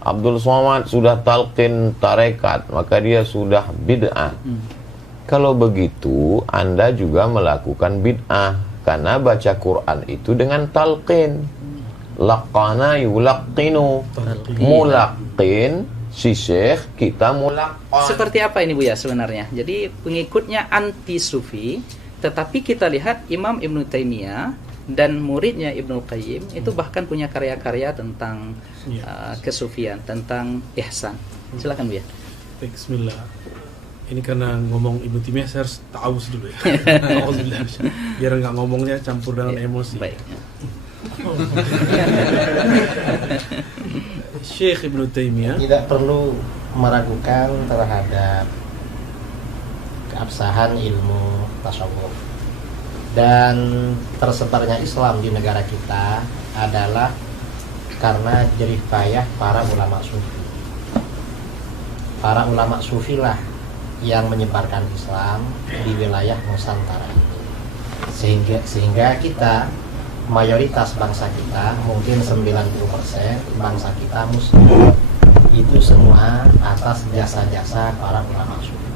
Abdul Somad sudah talqin tarekat, maka dia sudah bid'ah. Kalau begitu, Anda juga melakukan bid'ah, karena baca Quran itu dengan talqin. Laqana yulaqqinu, mulaqqin, si syekh, kita mulaqqan. Seperti apa ini Buya sebenarnya? Jadi pengikutnya anti sufi, tetapi kita lihat Imam Ibnu Taimiyah dan muridnya Ibnu Qayyim itu bahkan punya karya-karya tentang kesufian, tentang ihsan. Silakan Buya. Bismillah. Ini karena ngomong Ibnu Taimiyah saya harus ta'awuz dulu ya. Biar nggak ngomongnya campur dengan emosi. Baik. Syekh Ibnu Taimiyah tidak perlu meragukan terhadap keabsahan ilmu tasawuf, dan tersebarnya Islam di negara kita adalah karena jerih payah para ulama sufi. Para ulama sufi lah yang menyebarkan Islam di wilayah Nusantara ini, sehingga kita, mayoritas bangsa kita, mungkin 90% bangsa kita muslim, itu semua atas jasa-jasa para ulama sufi.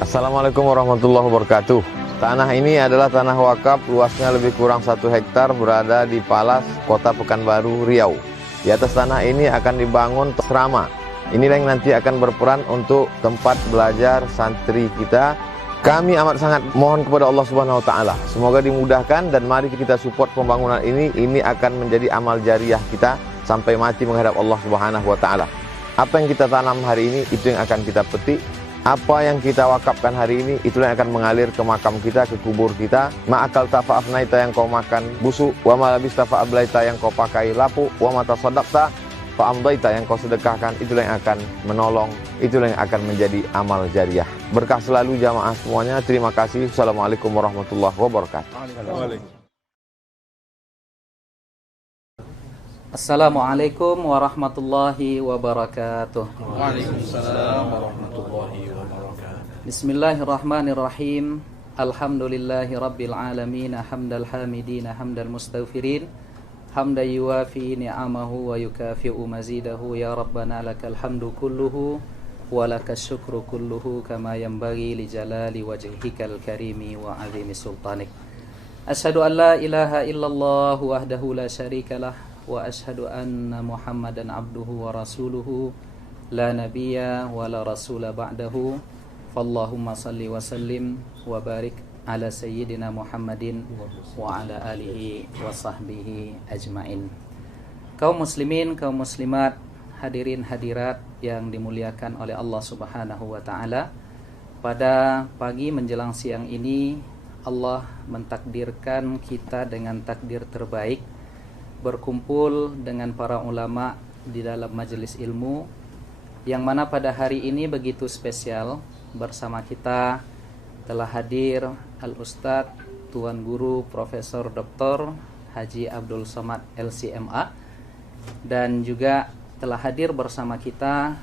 Assalamualaikum warahmatullahi wabarakatuh. Tanah ini adalah tanah wakaf, luasnya lebih kurang 1 hektar, berada di Palas, Kota Pekanbaru, Riau. Di atas tanah ini akan dibangun asrama. Inilah yang nanti akan berperan untuk tempat belajar santri kita. Kami amat sangat mohon kepada Allah Subhanahu wa taala, semoga dimudahkan, dan mari kita support pembangunan ini. Ini akan menjadi amal jariah kita sampai mati menghadap Allah Subhanahu wa taala. Apa yang kita tanam hari ini, itu yang akan kita petik. Apa yang kita wakafkan hari ini, itulah yang akan mengalir ke makam kita, ke kubur kita. Ma'akal tafa'afnaita, yang kau makan busuk. Wa malabista fa'ablaita, yang kau pakai lapuk. Wa mata sadaqta fa'amdaita, yang kau sedekahkan, itulah yang akan menolong, itulah yang akan menjadi amal jariah. Berkah selalu jamaah semuanya. Terima kasih. Assalamualaikum warahmatullahi wabarakatuh. Assalamualaikum warahmatullahi wabarakatuh. Waalaikumsalam warahmatullahi wabarakatuh. Bismillahirrahmanirrahim. Alhamdulillahi rabbil alamin, hamdal hamidin, hamdal mustaghfirin, hamdan yuwafi ni'amahu wa yukafi'u mazidahu. Ya Rabbana lakal hamdu kulluhu wa lakas syukru kulluhu, kama yanbaghi li jalali wajhikal karimi wa azimi sultanik. Asyhadu an la ilaha illallah wahdahu la syarikalah, wa ashhadu anna Muhammadan abduhu wa rasuluhu, la nabiyya wa la rasula ba'dahu. Fallahumma salli wa sallim wa barik ala sayyidina Muhammadin wa ala alihi wa sahbihi ajmain. Kaum muslimin, kaum muslimat, hadirin hadirat yang dimuliakan oleh Allah Subhanahu wa taala, pada pagi menjelang siang ini Allah mentakdirkan kita dengan takdir terbaik, berkumpul dengan para ulama di dalam majelis ilmu, yang mana pada hari ini begitu spesial. Bersama kita telah hadir Al-Ustadz Tuan Guru Profesor Dr. Haji Abdul Somad LCMA, dan juga telah hadir bersama kita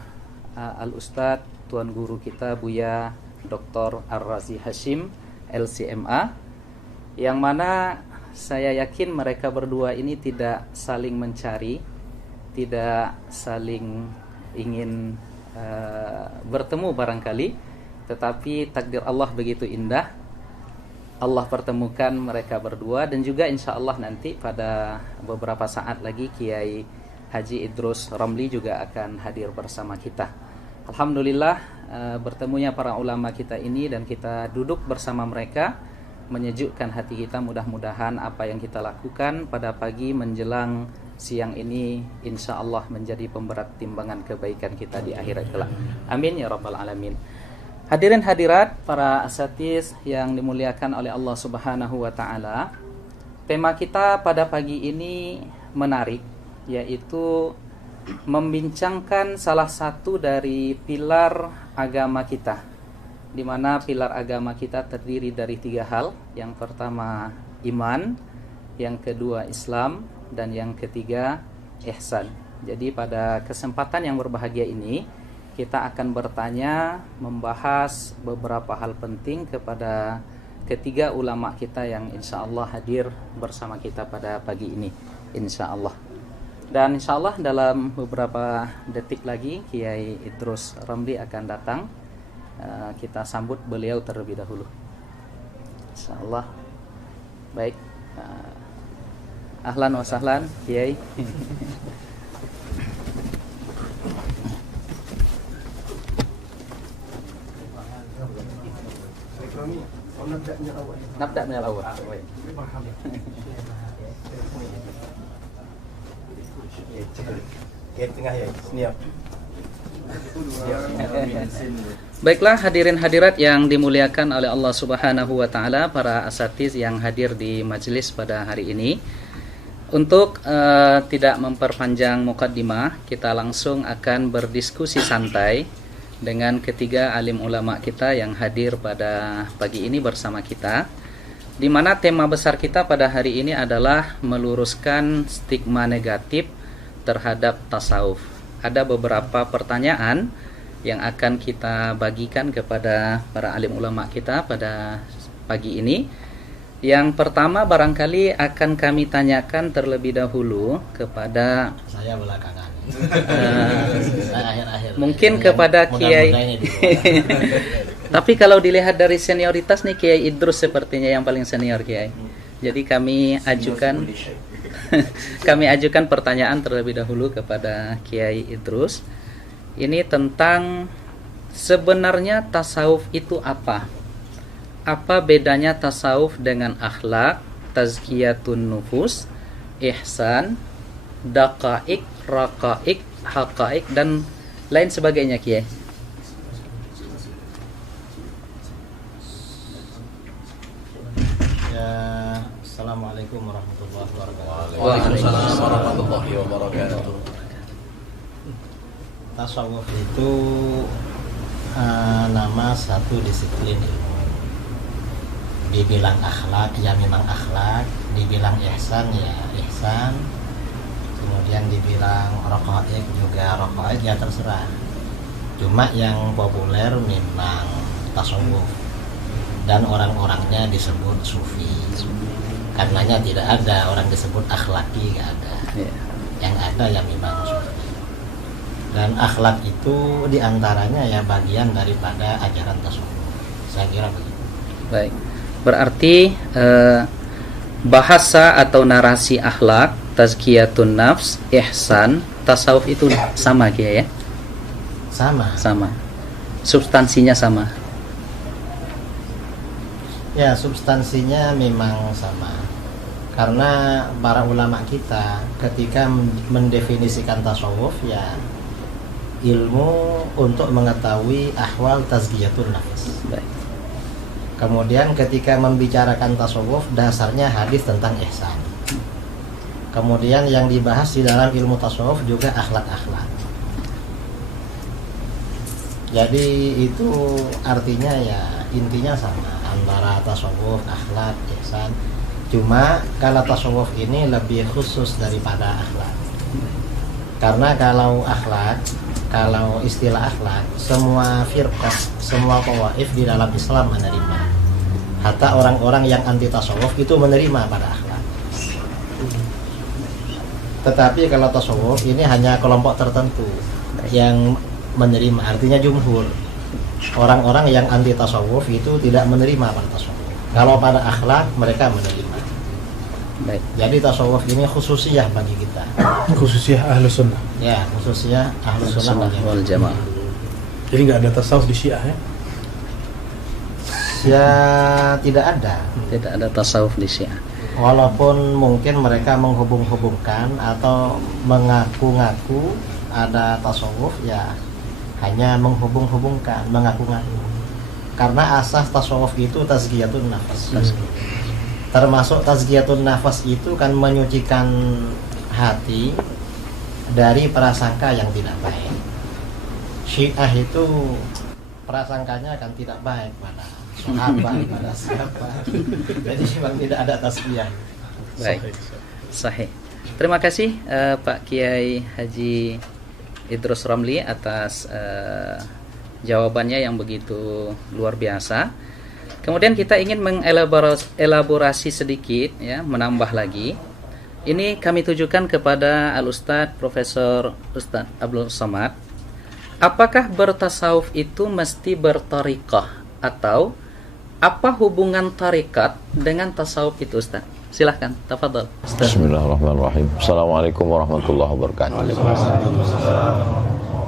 Al-Ustadz Tuan Guru kita Buya Dr. Ar-Razi Hashim LCMA, yang mana saya yakin mereka berdua ini tidak saling mencari, tidak saling ingin bertemu barangkali, tetapi takdir Allah begitu indah, Allah pertemukan mereka berdua. Dan juga insya Allah nanti pada beberapa saat lagi Kiai Haji Idrus Ramli juga akan hadir bersama kita. Alhamdulillah, bertemunya para ulama kita ini dan kita duduk bersama mereka menyejukkan hati kita. Mudah-mudahan apa yang kita lakukan pada pagi menjelang siang ini insya Allah menjadi pemberat timbangan kebaikan kita di akhirat kelak. Amin ya rabbal alamin. Hadirin hadirat, para asatiz yang dimuliakan oleh Allah Subhanahu wa taala, tema kita pada pagi ini menarik, yaitu membincangkan salah satu dari pilar agama kita, di mana pilar agama kita terdiri dari 3 hal. Yang pertama iman, yang kedua Islam, dan yang ketiga ihsan. Jadi pada kesempatan yang berbahagia ini kita akan bertanya, membahas beberapa hal penting kepada ketiga ulama kita yang insya Allah hadir bersama kita pada pagi ini, insya Allah. Dan insya Allah dalam beberapa detik lagi Kiai Idrus Ramli akan datang. Kita sambut beliau terlebih dahulu. Insya Allah. Baik. Ahlan wa sahlan Kiai. Nabda min al-awwal. Baiklah hadirin hadirat yang dimuliakan oleh Allah Subhanahu wa taala, para asatiz yang hadir di majelis pada hari ini. Untuk tidak memperpanjang mukaddimah, kita langsung akan berdiskusi santai dengan ketiga alim ulama kita yang hadir pada pagi ini bersama kita, di mana tema besar kita pada hari ini adalah meluruskan stigma negatif terhadap tasawuf. Ada beberapa pertanyaan yang akan kita bagikan kepada para alim ulama kita pada pagi ini. Yang pertama barangkali akan kami tanyakan terlebih dahulu kepada Saya belakangan. Saya akhir-akhir. mungkin kepada Kiai. Tapi kalau dilihat dari senioritas nih, Kiai Idrus sepertinya yang paling senior, Kiai. Jadi kami ajukan pertanyaan terlebih dahulu kepada Kiai Idrus. Ini tentang sebenarnya tasawuf itu apa? Apa bedanya tasawuf dengan akhlak, tazkiyatun nufus, ihsan, daqaik, raqaik, haqaik, dan lain sebagainya, Kiai? Ya, Assalamualaikum warahmatullahi wabarakatuh. Waalaikumsalam warahmatullahi wabarakatuh. Tasawuf itu nama satu disiplin ilmu. Dibilang akhlak ya memang akhlak, dibilang ihsan ya ihsan, kemudian dibilang raqaik juga raqaik, ya terserah. Cuma yang populer memang tasawuf, dan orang-orangnya disebut sufi. Karenanya tidak ada orang disebut akhlaki, nggak ada. Yang ada ya memang sufi. Dan akhlak itu diantaranya ya bagian daripada ajaran tasawuf. Saya kira begitu. Baik. Berarti bahasa atau narasi akhlak, tazkiyatun nafs, ihsan, tasawuf itu sama, Kiai ya? Sama. Substansinya sama. Ya, substansinya memang sama. Karena para ulama kita ketika mendefinisikan tasawuf ya ilmu untuk mengetahui ahwal tazkiyatun nafs. Baik. Kemudian ketika membicarakan tasawuf dasarnya hadis tentang ihsan. Kemudian yang dibahas di dalam ilmu tasawuf juga akhlak-akhlak. Jadi itu artinya ya intinya sama antara tasawuf, akhlak, ihsan. Cuma kalau tasawuf ini lebih khusus daripada akhlak. Karena kalau akhlak, kalau istilah akhlak, semua firqah, semua tawaif di dalam Islam menerima. Hatta orang-orang yang anti tasawuf itu menerima pada akhlak. Tetapi kalau tasawuf ini hanya kelompok tertentu yang menerima, artinya jumhur. Orang-orang yang anti tasawuf itu tidak menerima pada tasawuf. Kalau pada akhlak mereka menerima. Baik. Jadi tasawuf ini khususiyah bagi kita. Khususnya ahlu sunnah. Ya, khususnya ahlu sunnah Wal jamaah. Jadi nggak ada tasawuf di Syiah ya? Ya, tidak ada. Tidak ada tasawuf di Syiah. Walaupun mungkin mereka menghubung-hubungkan atau mengaku-ngaku ada tasawuf, ya hanya menghubung-hubungkan, mengaku-ngaku. Karena asas tasawuf itu tazkiyatun nafas. Termasuk tazkiyatun nafas itu kan menyucikan hati dari prasangka yang tidak baik. Syiah itu prasangkanya kan tidak baik pada sahabat, pada siapa. Jadi memang tidak ada tazkiyah. Baik. Sahih. Terima kasih Pak Kiai Haji Idrus Ramli atas jawabannya yang begitu luar biasa. Kemudian kita ingin mengelaborasi sedikit ya, menambah lagi Ini kami tujukan kepada Al-Ustadz Profesor Ustadz Abdul Somad. Apakah bertasawuf itu mesti bertariqah, atau apa hubungan tarikat dengan tasawuf itu, Ustaz? Silahkan, tafadhol, Ustaz. Bismillahirrahmanirrahim. Assalamualaikum warahmatullahi wabarakatuh.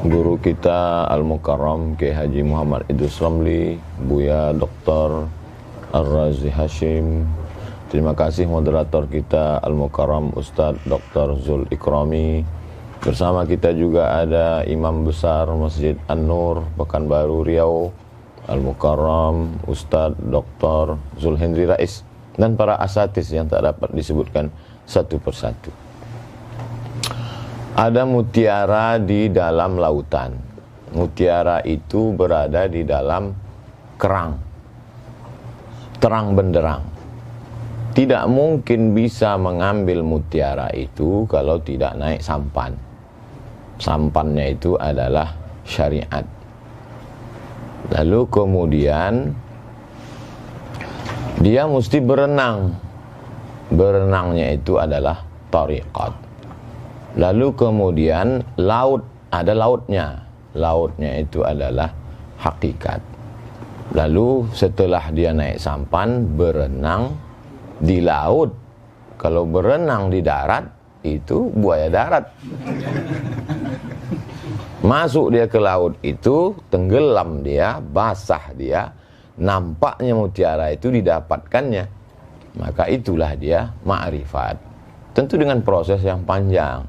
Guru kita Al-Mukarram Kiai Haji Muhammad Idrus Ramli, Buya Dr. Ar-Razi Hashim. Terima kasih moderator kita Al-Mukarram Ustadz Dr. Zul Ikrami. Bersama kita juga ada Imam Besar Masjid An-Nur Pekanbaru Riau, Al-Mukarram Ustadz Dr. Zul Hendri Rais, dan para asatis yang tak dapat disebutkan satu persatu. Ada mutiara di dalam lautan. Mutiara itu berada di dalam kerang, terang benderang. Tidak mungkin bisa mengambil mutiara itu kalau tidak naik sampan. Sampannya itu adalah syariat. Lalu kemudian dia mesti berenang. Berenangnya itu adalah tariqat. Lalu kemudian laut, ada lautnya. Lautnya itu adalah hakikat. Lalu setelah dia naik sampan, berenang di laut. Kalau berenang di darat, itu buaya darat. Masuk dia ke laut itu, tenggelam dia, basah dia, nampaknya mutiara itu didapatkannya. Maka itulah dia ma'rifat. Tentu dengan proses yang panjang.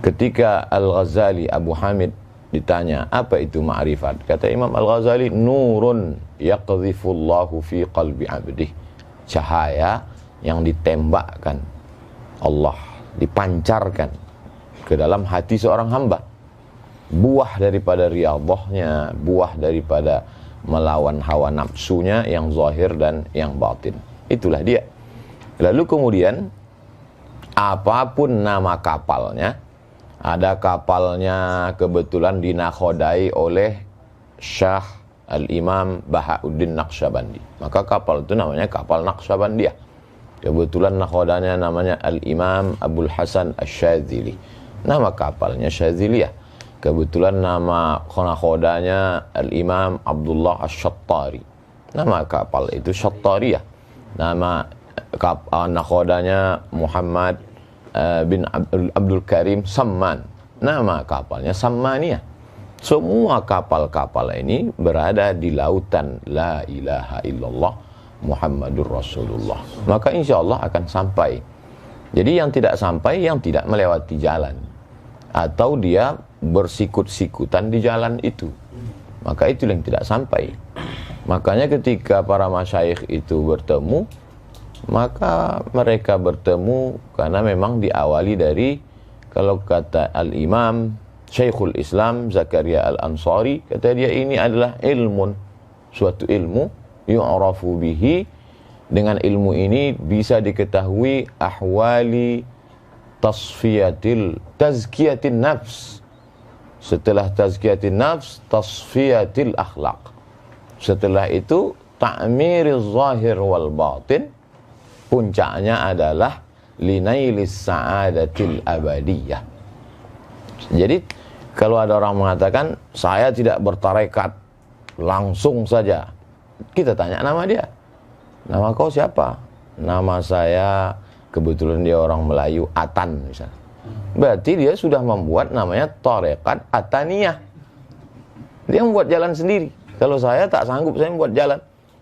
Ketika Al-Ghazali Abu Hamid ditanya, apa itu ma'rifat? Kata Imam Al-Ghazali, nurun yaqdhifullahu fi qalbi abdih. Cahaya yang ditembakkan Allah, dipancarkan ke dalam hati seorang hamba. Buah daripada riyadhahnya, buah daripada melawan hawa nafsunya yang zahir dan yang batin. Itulah dia. Lalu kemudian apapun nama kapalnya, ada kapalnya kebetulan dinakhodai oleh Syah Al-Imam Bahauddin Naqsyabandi, maka kapal itu namanya kapal Naqsyabandiyah. Kebetulan nakhodanya namanya Al-Imam Abul Hasan Asy-Syadzili, nama kapalnya Syadziliyah. Kebetulan nama nakhodanya Al-Imam Abdullah Asy-Syattari, nama kapal itu Syattariyah. Nama nakhodanya Muhammad bin Abdul Karim Samman, nama kapalnya Sammaniyah. Semua kapal-kapal ini berada di lautan La ilaha illallah Muhammadur Rasulullah. Maka insya Allah akan sampai. Jadi yang tidak sampai, yang tidak melewati jalan, atau dia bersikut-sikutan di jalan itu, maka itu yang tidak sampai. Makanya ketika para masyayikh itu bertemu, maka mereka bertemu karena memang diawali dari, kalau kata Al-Imam Syekhul Islam Zakaria Al-Ansari, kata dia ini adalah ilmun, suatu ilmu yu'rafu bihi, dengan ilmu ini bisa diketahui ahwali tazkiyatin nafs. Setelah tazkiyatin nafs, tasfiyatil akhlaq. Setelah itu ta'miriz zahir wal batin. Puncaknya adalah linailis sa'adatil abadiyah. Jadi kalau ada orang mengatakan saya tidak bertarekat, langsung saja kita tanya nama dia. Nama kau siapa? Nama saya, kebetulan dia orang Melayu, Atan misalnya. Berarti dia sudah membuat namanya tarekat Ataniyah. Dia membuat jalan sendiri. Kalau saya tak sanggup, saya membuat jalan.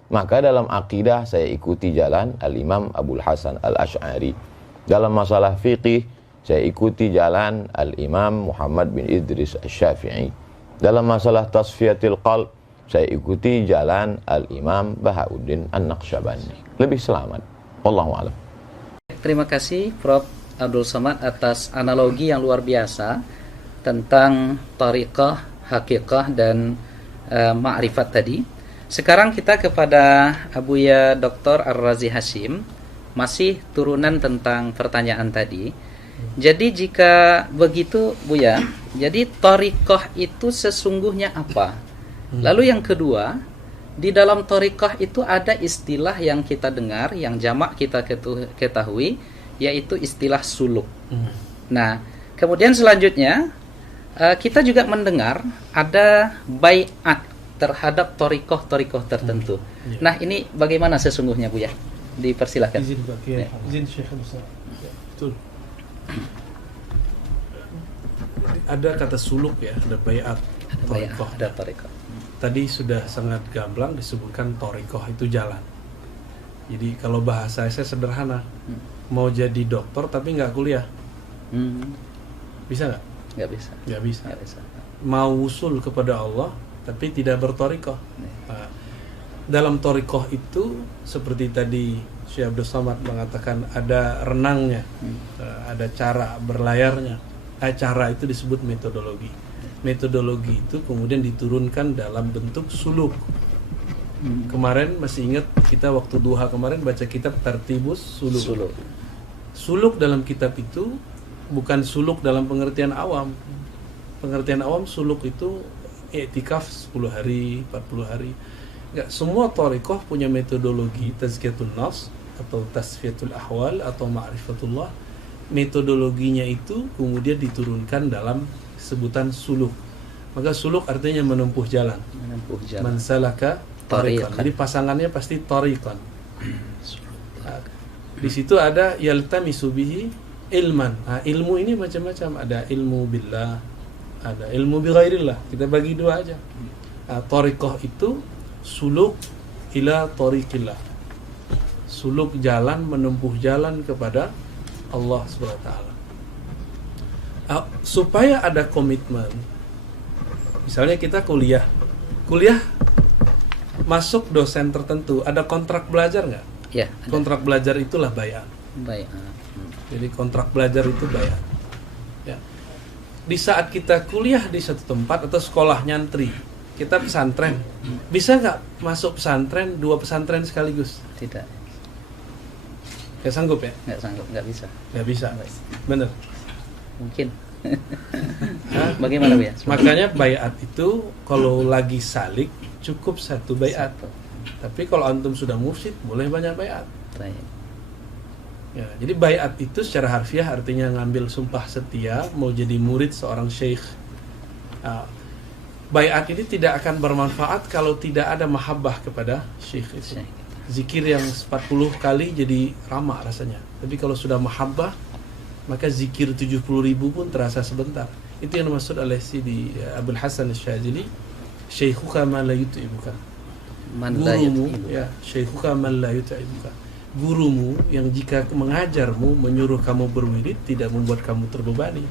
Maka dalam akidah saya ikuti jalan Al-Imam Abul Hasan Al-Asy'ari. Dalam masalah fiqih saya ikuti jalan Al-Imam Muhammad bin Idris Asy-Syafi'i. Dalam masalah tasfiyatil qalb, saya ikuti jalan Al-Imam Bahauddin An-Naqsyabandi. Lebih selamat. Wallahu a'lam. Terima kasih Prof. Abdul Somad atas analogi yang luar biasa tentang tariqah, hakikah, dan ma'rifat tadi. Sekarang kita kepada Abuya Dr. Ar-Razi Hashim, masih turunan tentang pertanyaan tadi. Jadi jika begitu Buya, jadi tariqah itu sesungguhnya apa? Lalu yang kedua, di dalam tariqah itu ada istilah yang kita dengar, yang jamak kita ketahui, yaitu istilah suluk. Nah, kemudian selanjutnya kita juga mendengar ada bai'at terhadap torikoh tertentu. Nah, ini bagaimana sesungguhnya, Bu ya? Dipersilakan. Izin Pak Kiai. Ya. Izin Syekh Musa. Ya, betul. Ada kata suluk ya, ada bai'at, Ada bai'at, torikoh. ada torikoh. Tadi sudah sangat gamblang disebutkan torikoh itu jalan. Jadi kalau bahasa saya sederhana, mau jadi dokter tapi nggak kuliah, bisa nggak? Nggak bisa. Nggak bisa. Nggak bisa. Mau usul kepada Allah tapi tidak bertorikoh. Nah, dalam torikoh itu seperti tadi Syekh Abdul Somad mengatakan ada renangnya, ada cara berlayarnya. Cara itu disebut metodologi. Metodologi itu kemudian diturunkan dalam bentuk suluk. Kemarin masih ingat kita waktu duha kemarin baca kitab Tartibus Suluk. Suluk dalam kitab itu bukan suluk dalam pengertian awam. Pengertian awam suluk itu i'tikaf 10 hari, 40 hari. Enggak, semua thariqah punya metodologi tazkiyatun nafs atau tasfiyatul ahwal atau ma'rifatullah. Metodologinya itu kemudian diturunkan dalam sebutan suluk. Maka suluk artinya menempuh jalan. Menempuh jalan. Man salaka tariqan. Tariqan. Jadi pasangannya pasti tariqan. Nah, di situ ada yaltamisu bihi ilman. Nah, ilmu ini macam-macam. Ada ilmu billah, ada ilmu bi ghairillah. Kita bagi dua aja. Nah, tariqah itu suluk ila tariqillah. Suluk jalan, menempuh jalan kepada Allah Subhanahu wa taala. Supaya ada komitmen. Misalnya kita kuliah masuk dosen tertentu, ada kontrak belajar nggak? Ya. Ada. Kontrak belajar itulah bai'at. Baik. Jadi kontrak belajar itu bai'at. Ya. Di saat kita kuliah di satu tempat atau sekolah nyantri, kita pesantren, bisa nggak masuk pesantren 2 pesantren sekaligus? Tidak. Nggak sanggup ya? Nggak sanggup. Nggak bisa. Nggak bisa. Bener. Mungkin. Bagaimana, Bu ya? Makanya bai'at itu kalau lagi salik cukup 1 bai'at. Satu. Tapi kalau antum sudah mursyid boleh banyak bai'at. Baik. Ya, jadi bai'at itu secara harfiah artinya ngambil sumpah setia mau jadi murid seorang syekh. Bai'at ini tidak akan bermanfaat kalau tidak ada mahabbah kepada syekh itu. Zikir yang 40 kali jadi ramah rasanya. Tapi kalau sudah mahabbah, maka zikir 70.000 pun terasa sebentar. Itu yang dimaksud oleh Sidi Abdul Hasan Asy-Syadzili, syaikhuka man la yut'ibuka. Gurumu, ya, syaikhuka man la yut'ibuka. Gurumu yang jika mengajarmu, menyuruh kamu berwirid, tidak membuat kamu terbebani.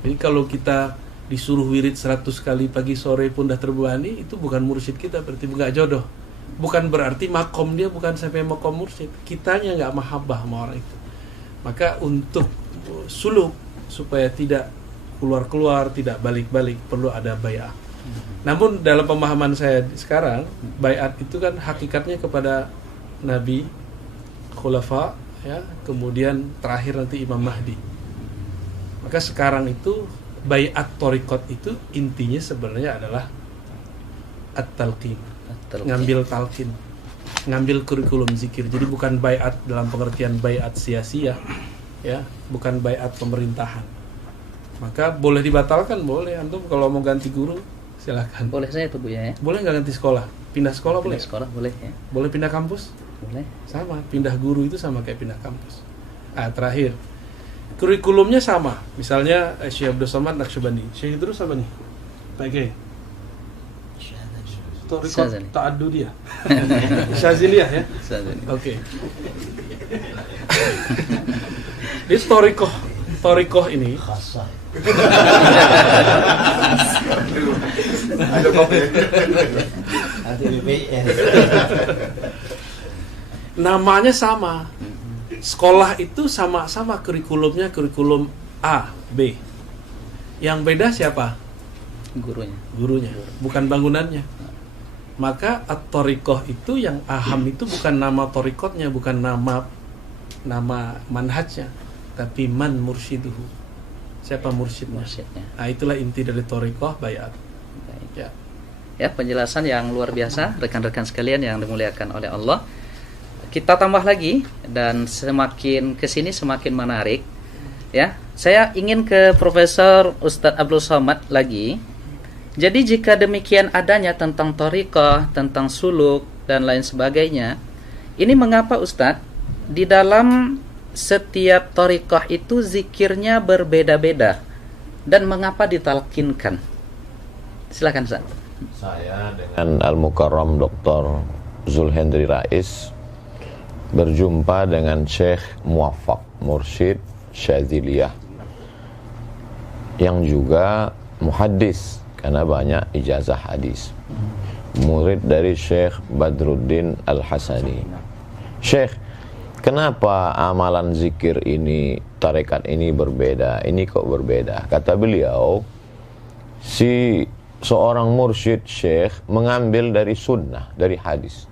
Jadi kalau kita disuruh wirid 100 kali pagi sore pun dah terbebani, itu bukan mursyid kita, berarti bukan jodoh. Bukan berarti makom dia bukan sampai makom mursyid. Kitanya nggak mahabbah sama orang itu. Maka untuk suluk supaya tidak keluar-keluar, tidak balik-balik, perlu ada bai'ah. Namun dalam pemahaman saya sekarang, bai'at itu kan hakikatnya kepada Nabi, khulafa, ya, kemudian terakhir nanti Imam Mahdi. Maka sekarang itu bai'at thariqat itu intinya sebenarnya adalah at-talqin, ngambil talqin, ngambil kurikulum zikir. Jadi bukan bai'at dalam pengertian bai'at sia-sia, ya, bukan bai'at pemerintahan. Maka boleh dibatalkan, boleh. Antum kalau mau ganti guru silakan. Boleh saya tuh, Bu ya. Boleh nggak ganti sekolah? Pindah sekolah boleh? Pindah sekolah boleh ya. Boleh pindah kampus? Boleh. Sama, pindah guru itu sama kayak pindah kampus. Terakhir, kurikulumnya sama. Misalnya Syekh Abdul Somad Naqsyabandi. Syekh terus apa nih? Pak Kiai. Thariqat ta'addudiyah. Syadziliyah ya? Syadziliyah. Oke. Di thariqah ini khasah. namanya sama. Sekolah itu sama-sama kurikulumnya kurikulum A, B. Yang beda siapa? Gurunya, bukan bangunannya. Maka at-thariqah itu yang aham itu bukan nama thariqatnya, bukan nama manhajnya, tapi man mursyiduhu. Siapa mursyidnya? Nah, itulah inti dari thariqah bai'at. Ya. Ya, penjelasan yang luar biasa rekan-rekan sekalian yang dimuliakan oleh Allah. kita tambah lagi dan semakin kesini semakin menarik. Ya, saya ingin ke Profesor Ustadz Abdul Somad lagi. Jadi jika demikian adanya tentang thariqah, tentang suluk dan lain sebagainya, ini mengapa Ustadz di dalam setiap thariqah itu zikirnya berbeda-beda dan mengapa ditalkinkan? Silakan Ustaz. Saya dengan Al-Mukarram Dr. Zulhendri Rais berjumpa dengan Syekh Muwaffaq Mursyid Syadziliyah yang juga muhaddis karena banyak ijazah hadis, murid dari Syekh Badruddin Al-Hasani. Syekh, kenapa amalan zikir ini, tarekat ini berbeda? Ini kok berbeda? Kata beliau, seorang mursyid syekh mengambil dari sunnah, dari hadis.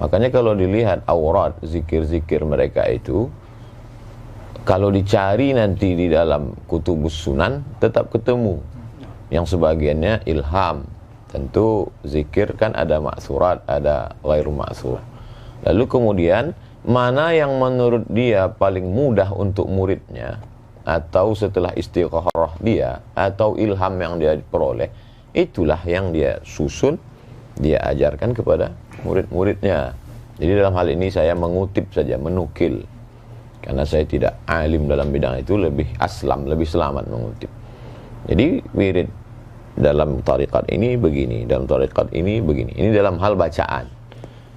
Makanya kalau dilihat aurat, zikir-zikir mereka itu, kalau dicari nanti di dalam kutubus sunan, tetap ketemu. Yang sebagiannya ilham. Tentu zikir kan ada ma'surat, ada ghairu ma'sur. Lalu kemudian, mana yang menurut dia paling mudah untuk muridnya, atau setelah istigharah dia, atau ilham yang dia peroleh, itulah yang dia susun, dia ajarkan kepada murid-muridnya. Jadi dalam hal ini saya mengutip saja, menukil. Karena saya tidak alim dalam bidang itu, lebih aslam, lebih selamat mengutip. Jadi wirid dalam tarikat ini begini, dalam tarikat ini begini. Ini dalam hal bacaan,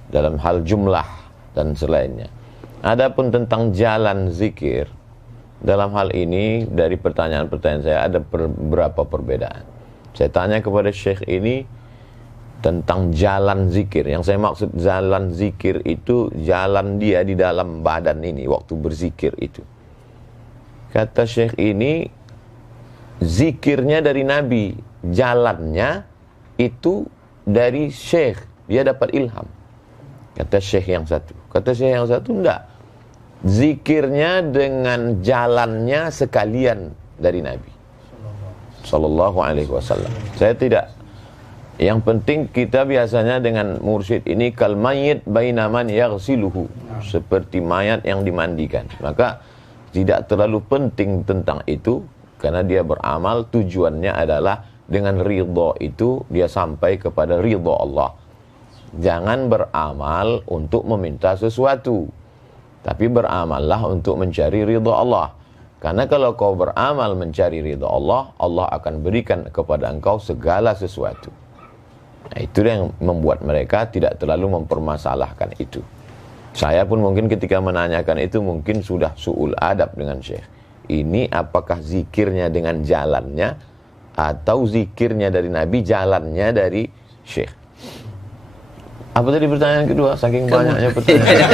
dalam hal jumlah dan selainnya. Adapun tentang jalan zikir, dalam hal ini dari pertanyaan-pertanyaan saya ada beberapa perbedaan. Saya tanya kepada Syekh ini tentang jalan zikir. Yang saya maksud jalan zikir itu jalan dia di dalam badan ini waktu berzikir itu. Kata Syekh ini, zikirnya dari Nabi, jalannya itu dari Syekh, dia dapat ilham. Kata Syekh yang satu. Kata Syekh yang satu, enggak, zikirnya dengan jalannya sekalian dari Nabi Sallallahu Alaihi Wasallam. Saya tidak. Yang penting kita biasanya dengan mursyid ini kal mayyit baina man yaghsiluhu, seperti mayat yang dimandikan. Maka tidak terlalu penting tentang itu, karena dia beramal tujuannya adalah dengan ridha itu dia sampai kepada ridha Allah. Jangan beramal untuk meminta sesuatu, tapi beramallah untuk mencari ridha Allah. Karena kalau kau beramal mencari ridha Allah, Allah akan berikan kepada engkau segala sesuatu. Nah, itu yang membuat mereka tidak terlalu mempermasalahkan itu. Saya pun mungkin ketika menanyakan itu mungkin sudah su'ul adab dengan Syekh. Ini apakah zikirnya dengan jalannya, atau zikirnya dari Nabi, jalannya dari Syekh? Apa tadi pertanyaan kedua? Saking banyaknya pertanyaan.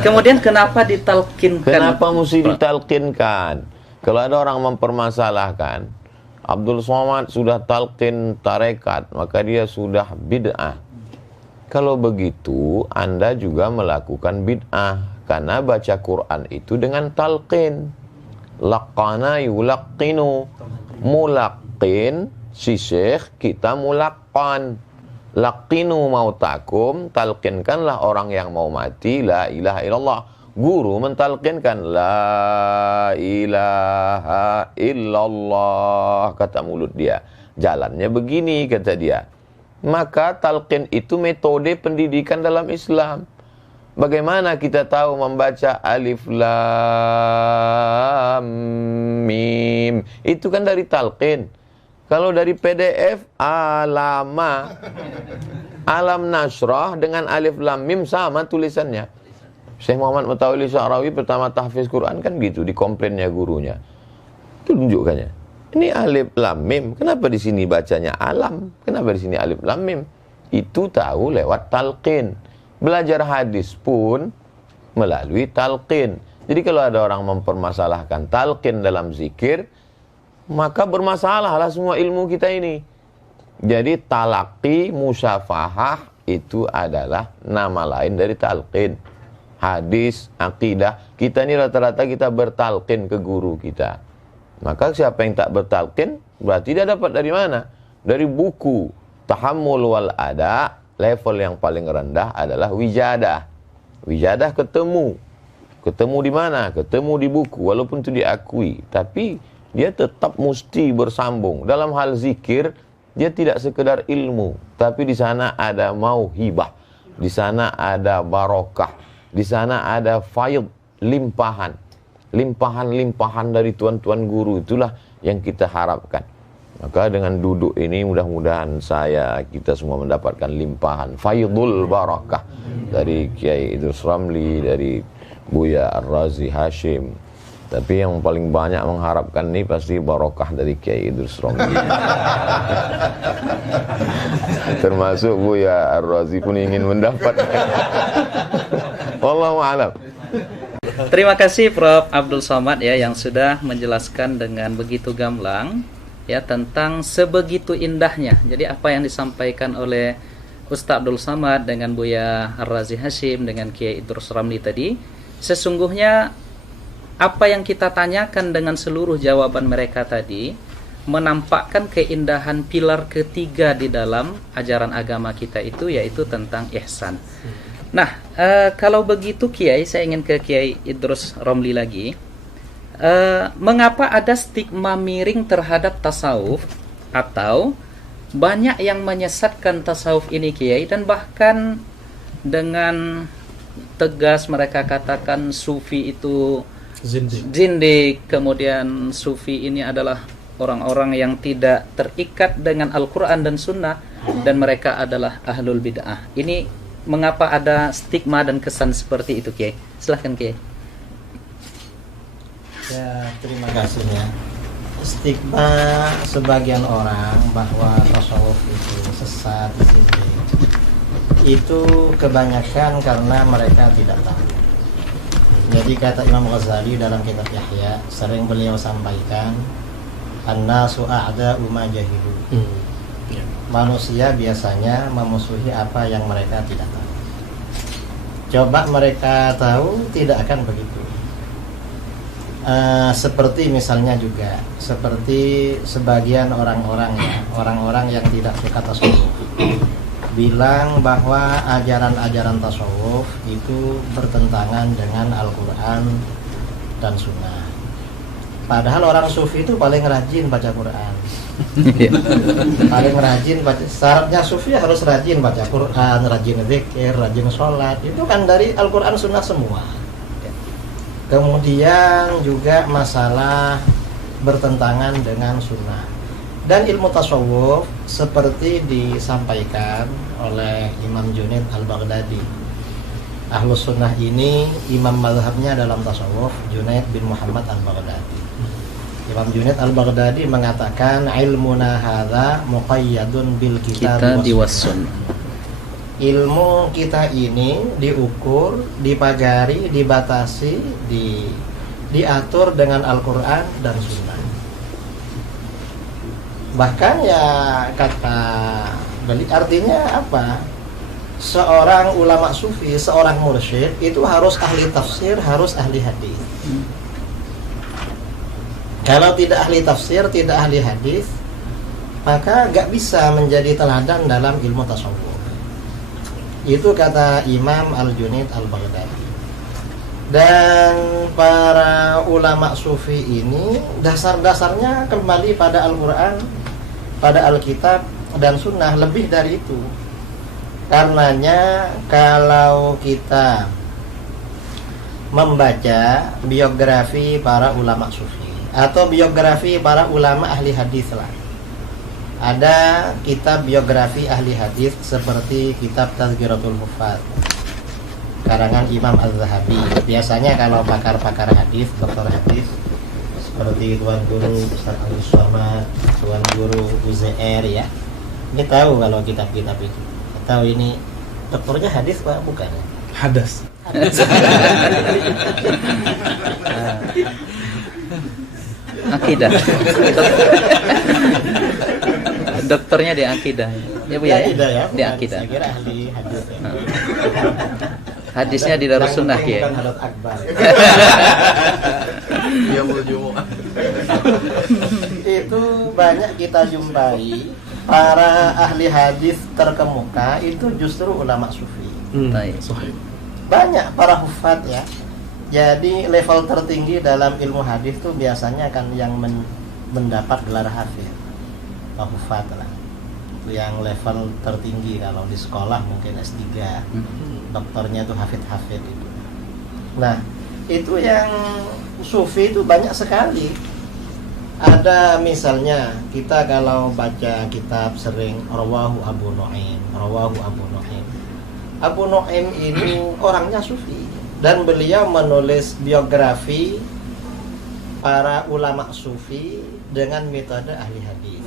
Kemudian kenapa ditalkinkan? Kenapa mesti ditalkinkan? Kalau ada orang mempermasalahkan, Abdul Somad sudah talqin tarekat, maka dia sudah bid'ah. Kalau begitu, Anda juga melakukan bid'ah, karena baca Quran itu dengan talqin. Laqana yulaqqinu, mulaqqin si syekh, kita mulaqqan. Laqinu mautakum, talqinkanlah orang yang mau mati la ilaha illallah. Guru mentalqinkan la ilaha illallah, kata mulut dia. Jalannya begini, kata dia. Maka talqin itu metode pendidikan dalam Islam. Bagaimana kita tahu membaca alif lam mim? Itu kan dari talqin. Kalau dari PDF, alama, alam nasrah dengan alif lam mim sama tulisannya. Syekh Muhammad Mutawalli Sya'rawi pertama tahfiz Quran kan gitu, di komplainnya gurunya. Itu tunjukkannya. Ini alif lam mim. Kenapa di sini bacanya alam? Kenapa di sini alif lam mim? Itu tahu lewat talqin. Belajar hadis pun melalui talqin. Jadi kalau ada orang mempermasalahkan talqin dalam zikir, maka bermasalahlah semua ilmu kita ini. Jadi talaqi, musyafahah itu adalah nama lain dari talqin. Hadis, akidah, kita ini rata-rata kita bertalqin ke guru kita. Maka siapa yang tak bertalqin, berarti dia dapat dari mana? Dari buku. Tahammul wal ada, level yang paling rendah adalah wijadah. Wijadah ketemu di mana? Ketemu di buku, walaupun itu diakui, tapi dia tetap mesti bersambung. Dalam hal zikir, dia tidak sekedar ilmu, tapi di sana ada mauhibah, di sana ada barokah, di sana ada faid, limpahan dari tuan-tuan guru. Itulah yang kita harapkan. Maka dengan duduk ini mudah-mudahan kita semua mendapatkan limpahan faidul barakah dari Kiai Idrus Ramli, dari Buya Ar-Razi Hashim. Tapi yang paling banyak mengharapkan ini pasti barokah dari Kiai Idrus Ramli. Termasuk Buya Ar-Razi pun ingin mendapatkan. Wallahu a'lam. Terima kasih Prof. Abdul Somad ya yang sudah menjelaskan dengan begitu gamblang ya tentang sebegitu indahnya. Jadi apa yang disampaikan oleh Ustaz Abdul Somad dengan Buya Ar-Razi Hashim dengan Kiai Idrus Ramli tadi, sesungguhnya apa yang kita tanyakan dengan seluruh jawaban mereka tadi menampakkan keindahan pilar ketiga di dalam ajaran agama kita itu, yaitu tentang ihsan. Nah, kalau begitu Kiai, saya ingin ke Kiai Idrus Ramli lagi. Mengapa ada stigma miring terhadap tasawuf, atau banyak yang menyesatkan tasawuf ini Kiai, dan bahkan dengan tegas mereka katakan sufi itu zindik, kemudian sufi ini adalah orang-orang yang tidak terikat dengan Al-Quran dan Sunnah, dan mereka adalah ahlul bid'ah. Ini mengapa ada stigma dan kesan seperti itu Kiai? Silahkan Kiai. Ya, terima kasih ya. Stigma sebagian orang bahwa tasawuf itu sesat, zindik, itu kebanyakan karena mereka tidak tahu. Jadi kata Imam Ghazali dalam kitab Yahya, sering beliau sampaikan, an-nasu a'da'u ma jahilu. Manusia biasanya memusuhi apa yang mereka tidak tahu. Coba mereka tahu, tidak akan begitu. Seperti misalnya juga, seperti sebagian orang-orang ya, orang-orang yang tidak suka tasawuf, bilang bahwa ajaran-ajaran tasawuf itu bertentangan dengan Al-Quran dan Sunnah. Padahal orang sufi itu paling rajin baca Quran. Paling rajin baca. Syaratnya sufi harus rajin baca Quran, rajin zikir, rajin sholat. Itu kan dari Al-Quran Sunnah semua. Kemudian juga masalah bertentangan dengan Sunnah. Dan ilmu tasawuf seperti disampaikan oleh Imam Junaid Al-Baghdadi. Ahlus Sunnah ini imam mazhabnya dalam tasawuf Junaid bin Muhammad Al-Baghdadi. Imam Junaid Al-Baghdadi mengatakan ilmuna hadza muqayyadun bil kitab was sunnah. Ilmu kita ini diukur, dipagari, dibatasi, diatur dengan Al-Quran dan Sunnah. Bahkan ya kata beli artinya apa? Seorang ulama sufi, seorang mursyid itu harus ahli tafsir, harus ahli hadis. Kalau tidak ahli tafsir, tidak ahli hadis, maka gak bisa menjadi teladan dalam ilmu tasawuf. Itu kata Imam Al-Junaid Al-Baghdadi. Dan para ulama sufi ini dasar-dasarnya kembali pada Al-Quran, pada Alkitab dan Sunnah, lebih dari itu. Karenanya kalau kita membaca biografi para ulama sufi atau biografi para ulama ahli hadis lah, ada kitab biografi ahli hadis seperti kitab Tazkiratul Huffaz karangan Imam Az-Zahabi. Biasanya kalau pakar-pakar hadis, dokter hadis seperti Tuan Guru Ustaz Al-Somad, Tuan Guru UZR ya, ini tahu kalau kitab-kitab itu. Tahu ini dokternya hadis Pak, bukan? Hadas. Akidah. Dokternya di akidah. Ya Bu ya? Ya? Di akidah. Saya kira ahli hadis. Ya. Hadisnya di Darus Sunnah ya. Hadrat Akbar. Dia mau Jumat. Itu banyak kita jumpai para ahli hadis terkemuka itu justru ulama sufi. Baik. banyak para hufad ya. Jadi level tertinggi dalam ilmu hadis tuh biasanya kan yang mendapat gelar hafid, hufad lah. Itu yang level tertinggi kalau di sekolah mungkin S3, doktornya tuh hafid itu. Nah, itu yang sufi itu banyak sekali. Ada misalnya kita kalau baca kitab sering Rawahu Abu Nu'aim. Abu Nu'aim ini orangnya sufi dan beliau menulis biografi para ulama sufi dengan metode ahli hadis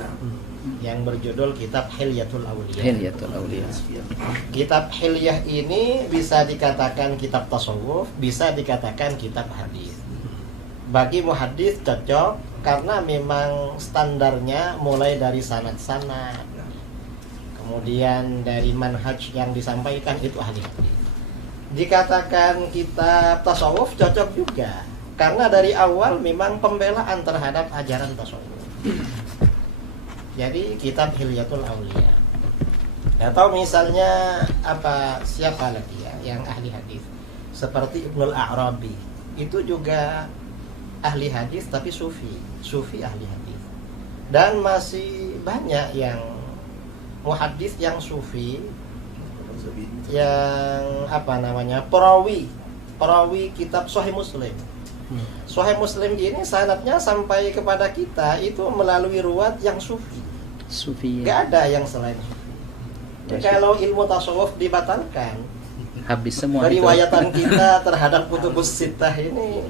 yang berjudul kitab Hilyatul Auliya. Kitab Hilyah ini bisa dikatakan kitab tasawuf, bisa dikatakan kitab hadis. Bagi muhaddis cocok karena memang standarnya mulai dari sanad-sanad, kemudian dari manhaj yang disampaikan itu ahli hadis. Dikatakan kitab tasawuf cocok juga karena dari awal memang pembelaan terhadap ajaran tasawuf. Jadi kitab Hilyatul Auliya. Atau misalnya siapa lagi ya yang ahli hadis seperti Ibnul A'rabi, itu juga ahli hadis tapi sufi ahli hadis. Dan masih banyak yang muhaddis yang sufi, yang perawi kitab Sahih Muslim. Sahih Muslim ini sanadnya sampai kepada kita itu melalui ruwat yang sufi. Gak ada yang selain sufi. Kalau ilmu tasawuf dibatalkan, habis semua riwayatan kita terhadap kutubus sittah ini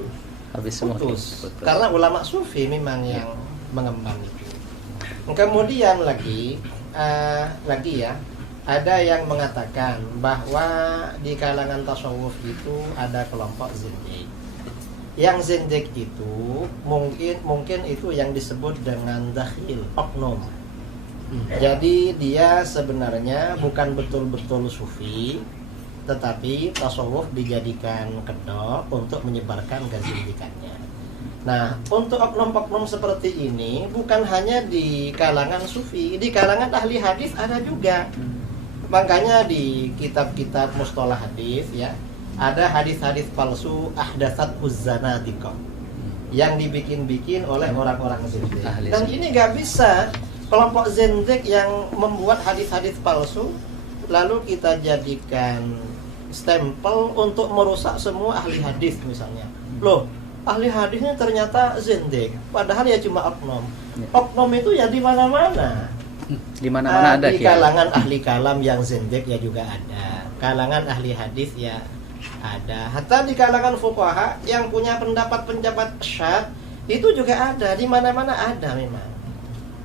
habis semua putus. Karena ulama sufi memang yang mengemban itu. Kemudian lagi ya, ada yang mengatakan bahwa di kalangan tasawuf itu ada kelompok zindik. Yang zindik itu mungkin itu yang disebut dengan dakhil, oknum. Jadi dia sebenarnya bukan betul-betul sufi, tetapi tasawuf dijadikan kedok untuk menyebarkan kezindikannya. Nah, untuk oknum-oknum seperti ini bukan hanya di kalangan sufi, di kalangan ahli hadis ada juga. Makanya di kitab-kitab mustalah hadis ya, ada hadis-hadis palsu ahdatsat uzzanadiqah yang dibikin-bikin oleh orang-orang zindik. Dan ini nggak bisa kelompok zindik yang membuat hadis-hadis palsu lalu kita jadikan stempel untuk merusak semua ahli hadis misalnya. Loh, ahli hadisnya ternyata zindik, padahal ya cuma oknum. Oknum itu ya di mana-mana. Di mana-mana ada. Di kalangan ahli kalam yang zindik ya juga ada. Kalangan ahli hadis ya ada. Hatta di kalangan fuqaha yang punya pendapat syadz itu juga ada. Di mana-mana ada memang.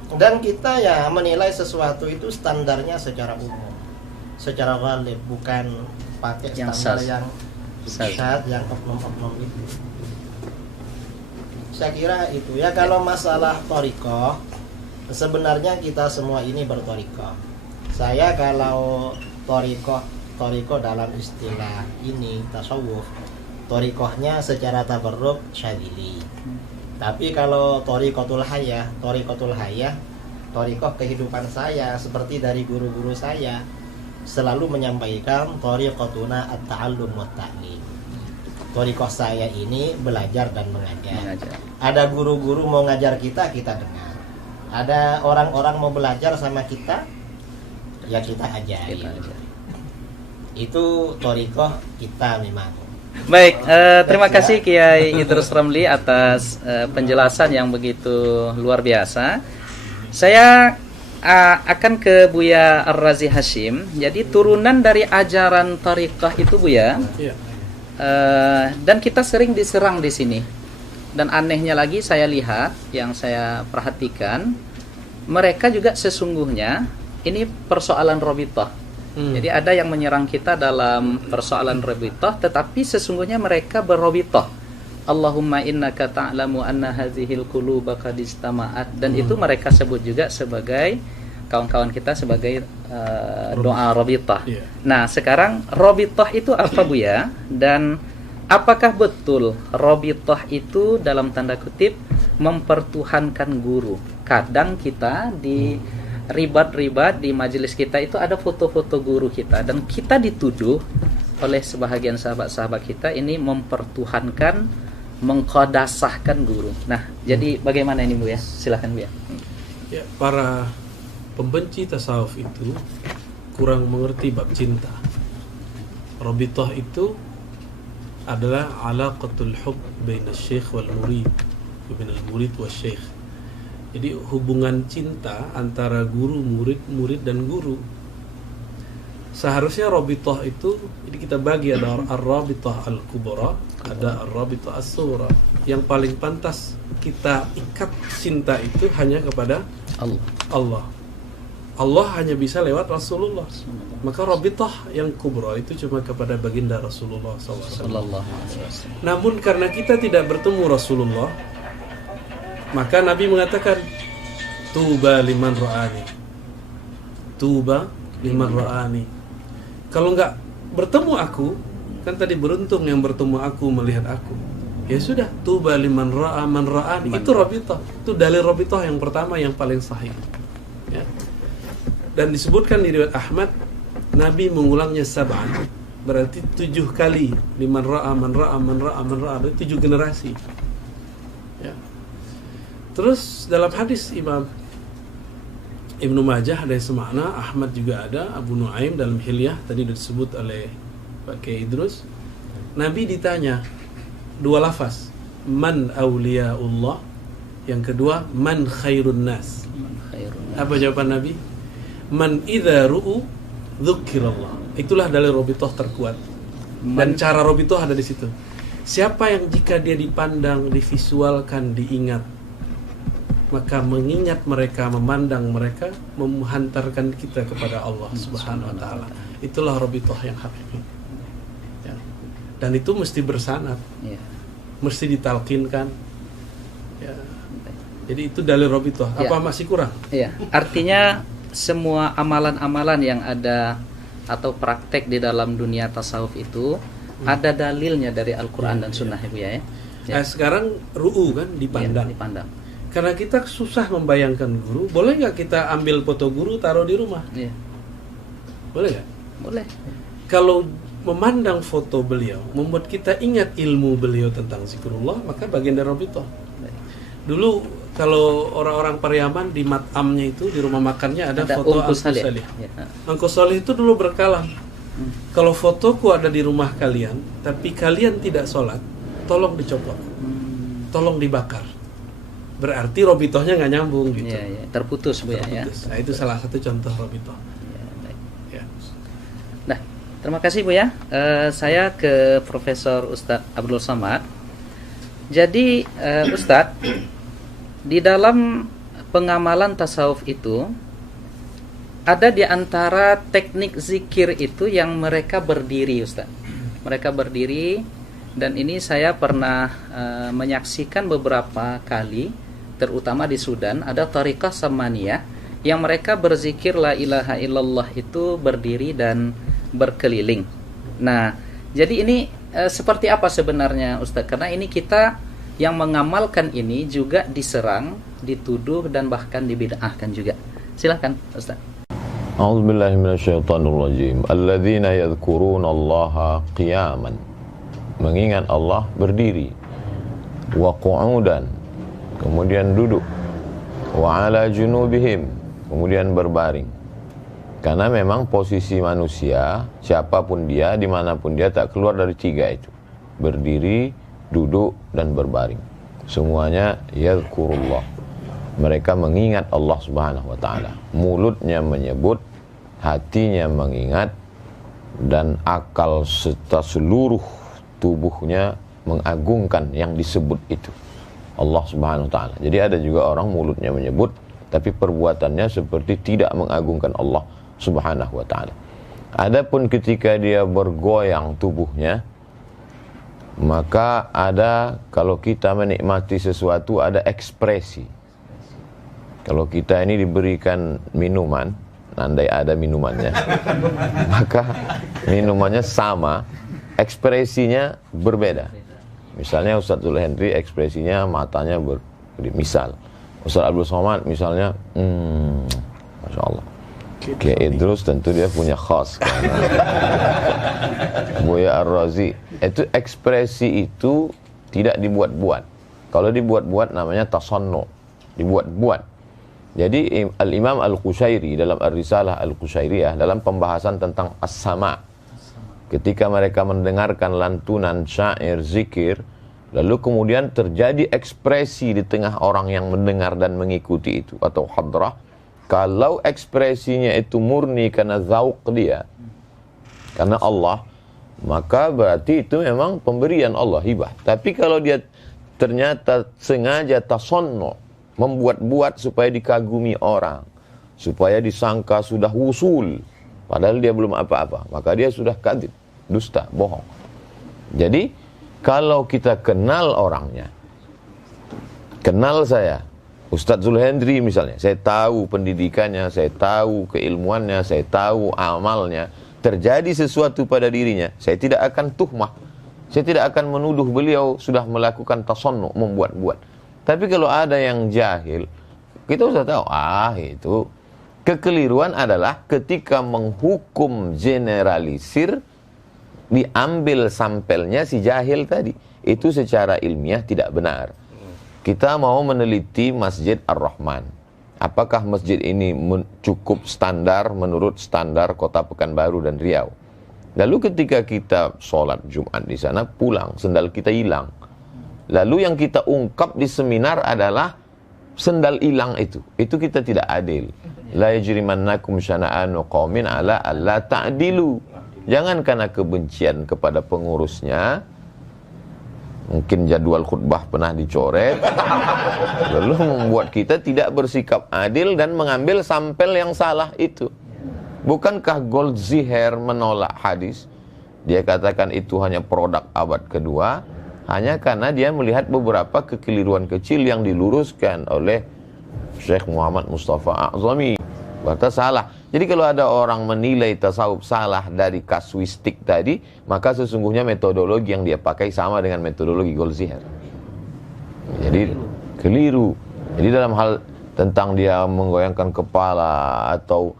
Dan kita ya menilai sesuatu itu standarnya secara umum, secara ghalib, bukan pakai yang standar yang syadz, yang oknum-oknum itu. Saya kira itu ya. Kalau masalah thariqah, sebenarnya kita semua ini berthariqah. Saya kalau thariqah dalam istilah ini tasawuf, thariqahnya secara tabarruk syadzili. Tapi kalau thariqatul hayah, thariqah kehidupan saya seperti dari guru-guru saya selalu menyampaikan thariqatuna at-ta'allum wa ta'lim. Thariqah saya ini belajar dan mengajar. Ada guru-guru mau ngajar kita dengar. Ada orang-orang mau belajar sama kita, ya kita ajari. Itu thariqah kita memang. Baik, terima kasih Kiai Idrus Ramli atas penjelasan yang begitu luar biasa. Saya akan ke Buya Ar-Razi Hashim. Jadi turunan dari ajaran thariqah itu Buya. Dan kita sering diserang di sini. Dan anehnya lagi saya lihat, yang saya perhatikan, mereka juga sesungguhnya ini persoalan robitoh. Jadi ada yang menyerang kita dalam persoalan robitoh, tetapi sesungguhnya mereka berrobitoh. Allahumma innaka ta'lamu anna hadhil quluba qad istama'at. Dan itu mereka sebut juga sebagai, kawan-kawan kita sebagai doa robitoh. Nah sekarang robitoh itu apa Buya? Dan apakah betul robitoh itu dalam tanda kutip mempertuhankan guru? Kadang kita di ribat-ribat di majelis kita itu ada foto-foto guru kita, dan kita dituduh oleh sebahagian sahabat-sahabat kita ini mempertuhankan, mengqadasahkan guru. Nah, jadi bagaimana ini Bu ya? Silakan Bu ya. Ya, para pembenci tasawuf itu kurang mengerti bab cinta. Rabithah itu adalah alaqatul hub baina syekh wal murid, baina al-murid wa syekh. Jadi hubungan cinta antara guru, murid dan guru. Seharusnya rabithah itu, jadi kita bagi, ada ar-rabithah al-kubra, ada ar-rabithah as-sughra. Yang paling pantas kita ikat cinta itu hanya kepada Allah. Allah hanya bisa lewat Rasulullah. Maka rabithah yang kubra itu cuma kepada baginda Rasulullah SAW. Namun karena kita tidak bertemu Rasulullah, maka Nabi mengatakan, tuba liman ra'ani, tuba liman ra'ani. Kalau nggak bertemu aku, kan tadi beruntung yang bertemu aku, melihat aku. Ya sudah, tuba liman ra'a man ra'ani. Itu rabithah. Itu dalil rabithah yang pertama yang paling sahih. Ya. Dan disebutkan di riwayat Ahmad, Nabi mengulangnya sab'an, berarti 7 kali. Liman ra'a man ra'a man ra'a man ra'a, berarti 7 generasi. Ya. Terus dalam hadis Imam Ibnu Majah ada yang semakna, Ahmad juga ada, Abu Nuaim dalam Hilyah tadi disebut oleh Pak Kiai Idrus. Nabi ditanya 2 lafaz, man awliyaullah, yang kedua man khairun nas. Apa jawaban Nabi? Man idza ru'u dzukirallah. Itulah dalil rabithah terkuat. Dan cara rabithah ada di situ. Siapa yang jika dia dipandang, divisualkan, diingat, maka mengingat mereka, memandang mereka, menghantarkan kita kepada Allah Subhanahu wa taala. Itulah rabithah yang hakiki. Ya. Dan itu mesti bersanad. Ya. Mesti ditalkinkan. Ya. Jadi itu dalil rabithah. Apa masih kurang? Iya. Artinya semua amalan-amalan yang ada atau praktek di dalam dunia tasawuf itu ada dalilnya dari Al-Quran dan Sunnah ya. Nah, sekarang ru'u kan dipandang. Ya, dipandang. Karena kita susah membayangkan guru, boleh nggak kita ambil foto guru taruh di rumah? Iya. Boleh nggak? Boleh. Kalau memandang foto beliau membuat kita ingat ilmu beliau tentang zikrullah, maka bagian dari rabithah. Dulu kalau orang-orang Pariaman di mat'amnya itu, di rumah makannya ada foto Angku Salih. Ya. Angku Salih itu dulu berkalam. Kalau fotoku ada di rumah kalian, tapi kalian tidak sholat, tolong dicopot, tolong dibakar. Berarti rabithahnya nggak nyambung gitu. Ya. Terputus Bu ya. Nah, itu salah satu contoh rabithah. Ya. Nah, terima kasih Bu ya. Saya ke Profesor Ustadz Abdul Somad. Jadi Ustadz, di dalam pengamalan tasawuf itu ada di antara teknik zikir itu yang mereka berdiri Ustaz. Mereka berdiri, dan ini saya pernah menyaksikan beberapa kali, terutama di Sudan ada tariqah samaniyah yang mereka berzikir la ilaha illallah itu berdiri dan berkeliling. Nah, jadi ini seperti apa sebenarnya Ustaz? Karena ini kita yang mengamalkan ini juga diserang, dituduh, dan bahkan dibid'ahkan juga. Silakan Ustaz. A'udzubillahi minasyaitonirrajim. Alladzina yadhkurunallaha qiyaman. Mengingat Allah berdiri. Wa qu'udan. Kemudian duduk. Wa 'ala junubihim. Kemudian berbaring. Karena memang posisi manusia, siapapun dia, dimanapun dia, tak keluar dari 3 itu. Berdiri, duduk, dan berbaring. Semuanya yadhkurullah. Mereka mengingat Allah Subhanahu wa ta'ala. Mulutnya menyebut, hatinya mengingat, dan akal serta seluruh tubuhnya mengagungkan yang disebut itu, Allah Subhanahu wa ta'ala. Jadi ada juga orang mulutnya menyebut, tapi perbuatannya seperti tidak mengagungkan Allah Subhanahu wa ta'ala. Adapun ketika dia bergoyang tubuhnya, maka ada, kalau kita menikmati sesuatu, ada ekspresi. Kalau kita ini diberikan minuman, andai ada minumannya, maka minumannya sama, ekspresinya berbeda. Misalnya Ustadz Zul Hendri ekspresinya matanya misal Ustadz Abdul Somad misalnya Masya Allah. Kiai Idrus tentu dia punya khas karena Buya Ar-Razi itu ekspresi itu tidak dibuat-buat. Kalau dibuat-buat namanya tasannu, dibuat-buat. Jadi Al-Imam Al-Qushairi dalam Ar-Risalah Al-Qushairiyah dalam pembahasan tentang as-sama, ketika mereka mendengarkan lantunan syair zikir, lalu kemudian terjadi ekspresi di tengah orang yang mendengar dan mengikuti itu atau hadrah. Kalau ekspresinya itu murni karena zauq dia, karena Allah, maka berarti itu memang pemberian Allah, hibah. Tapi kalau dia ternyata sengaja tasannu, membuat-buat supaya dikagumi orang, supaya disangka sudah wusul, padahal dia belum apa-apa, maka dia sudah kadzib, dusta, bohong. Jadi kalau kita kenal orangnya, kenal saya Ustadz Zulhendri misalnya, saya tahu pendidikannya, saya tahu keilmuannya, saya tahu amalnya, terjadi sesuatu pada dirinya, saya tidak akan tuhmah, saya tidak akan menuduh beliau sudah melakukan tasannu, membuat-buat. Tapi kalau ada yang jahil, kita sudah tahu, itu kekeliruan adalah ketika menghukum generalisir, diambil sampelnya si jahil tadi, itu secara ilmiah tidak benar. Kita mau meneliti Masjid Ar-Rahman. Apakah masjid ini cukup standar menurut standar Kota Pekanbaru dan Riau? Lalu ketika kita sholat Jumat di sana, pulang, sendal kita hilang. Lalu yang kita ungkap di seminar adalah sendal hilang itu. Itu kita tidak adil. La yajrimannakum syana'anu qaumin ala alla ta'dilu. Jangan karena kebencian kepada pengurusnya, mungkin jadwal khutbah pernah dicoret, lalu membuat kita tidak bersikap adil dan mengambil sampel yang salah itu. Bukankah Goldziher menolak hadis? Dia katakan itu hanya produk abad kedua, hanya karena dia melihat beberapa kekeliruan kecil yang diluruskan oleh Syekh Muhammad Mustafa A'zami. Berarti salah. Jadi kalau ada orang menilai tasawuf salah dari kasuistik tadi, maka sesungguhnya metodologi yang dia pakai sama dengan metodologi Goldziher. Jadi keliru. Jadi dalam hal tentang dia menggoyangkan kepala atau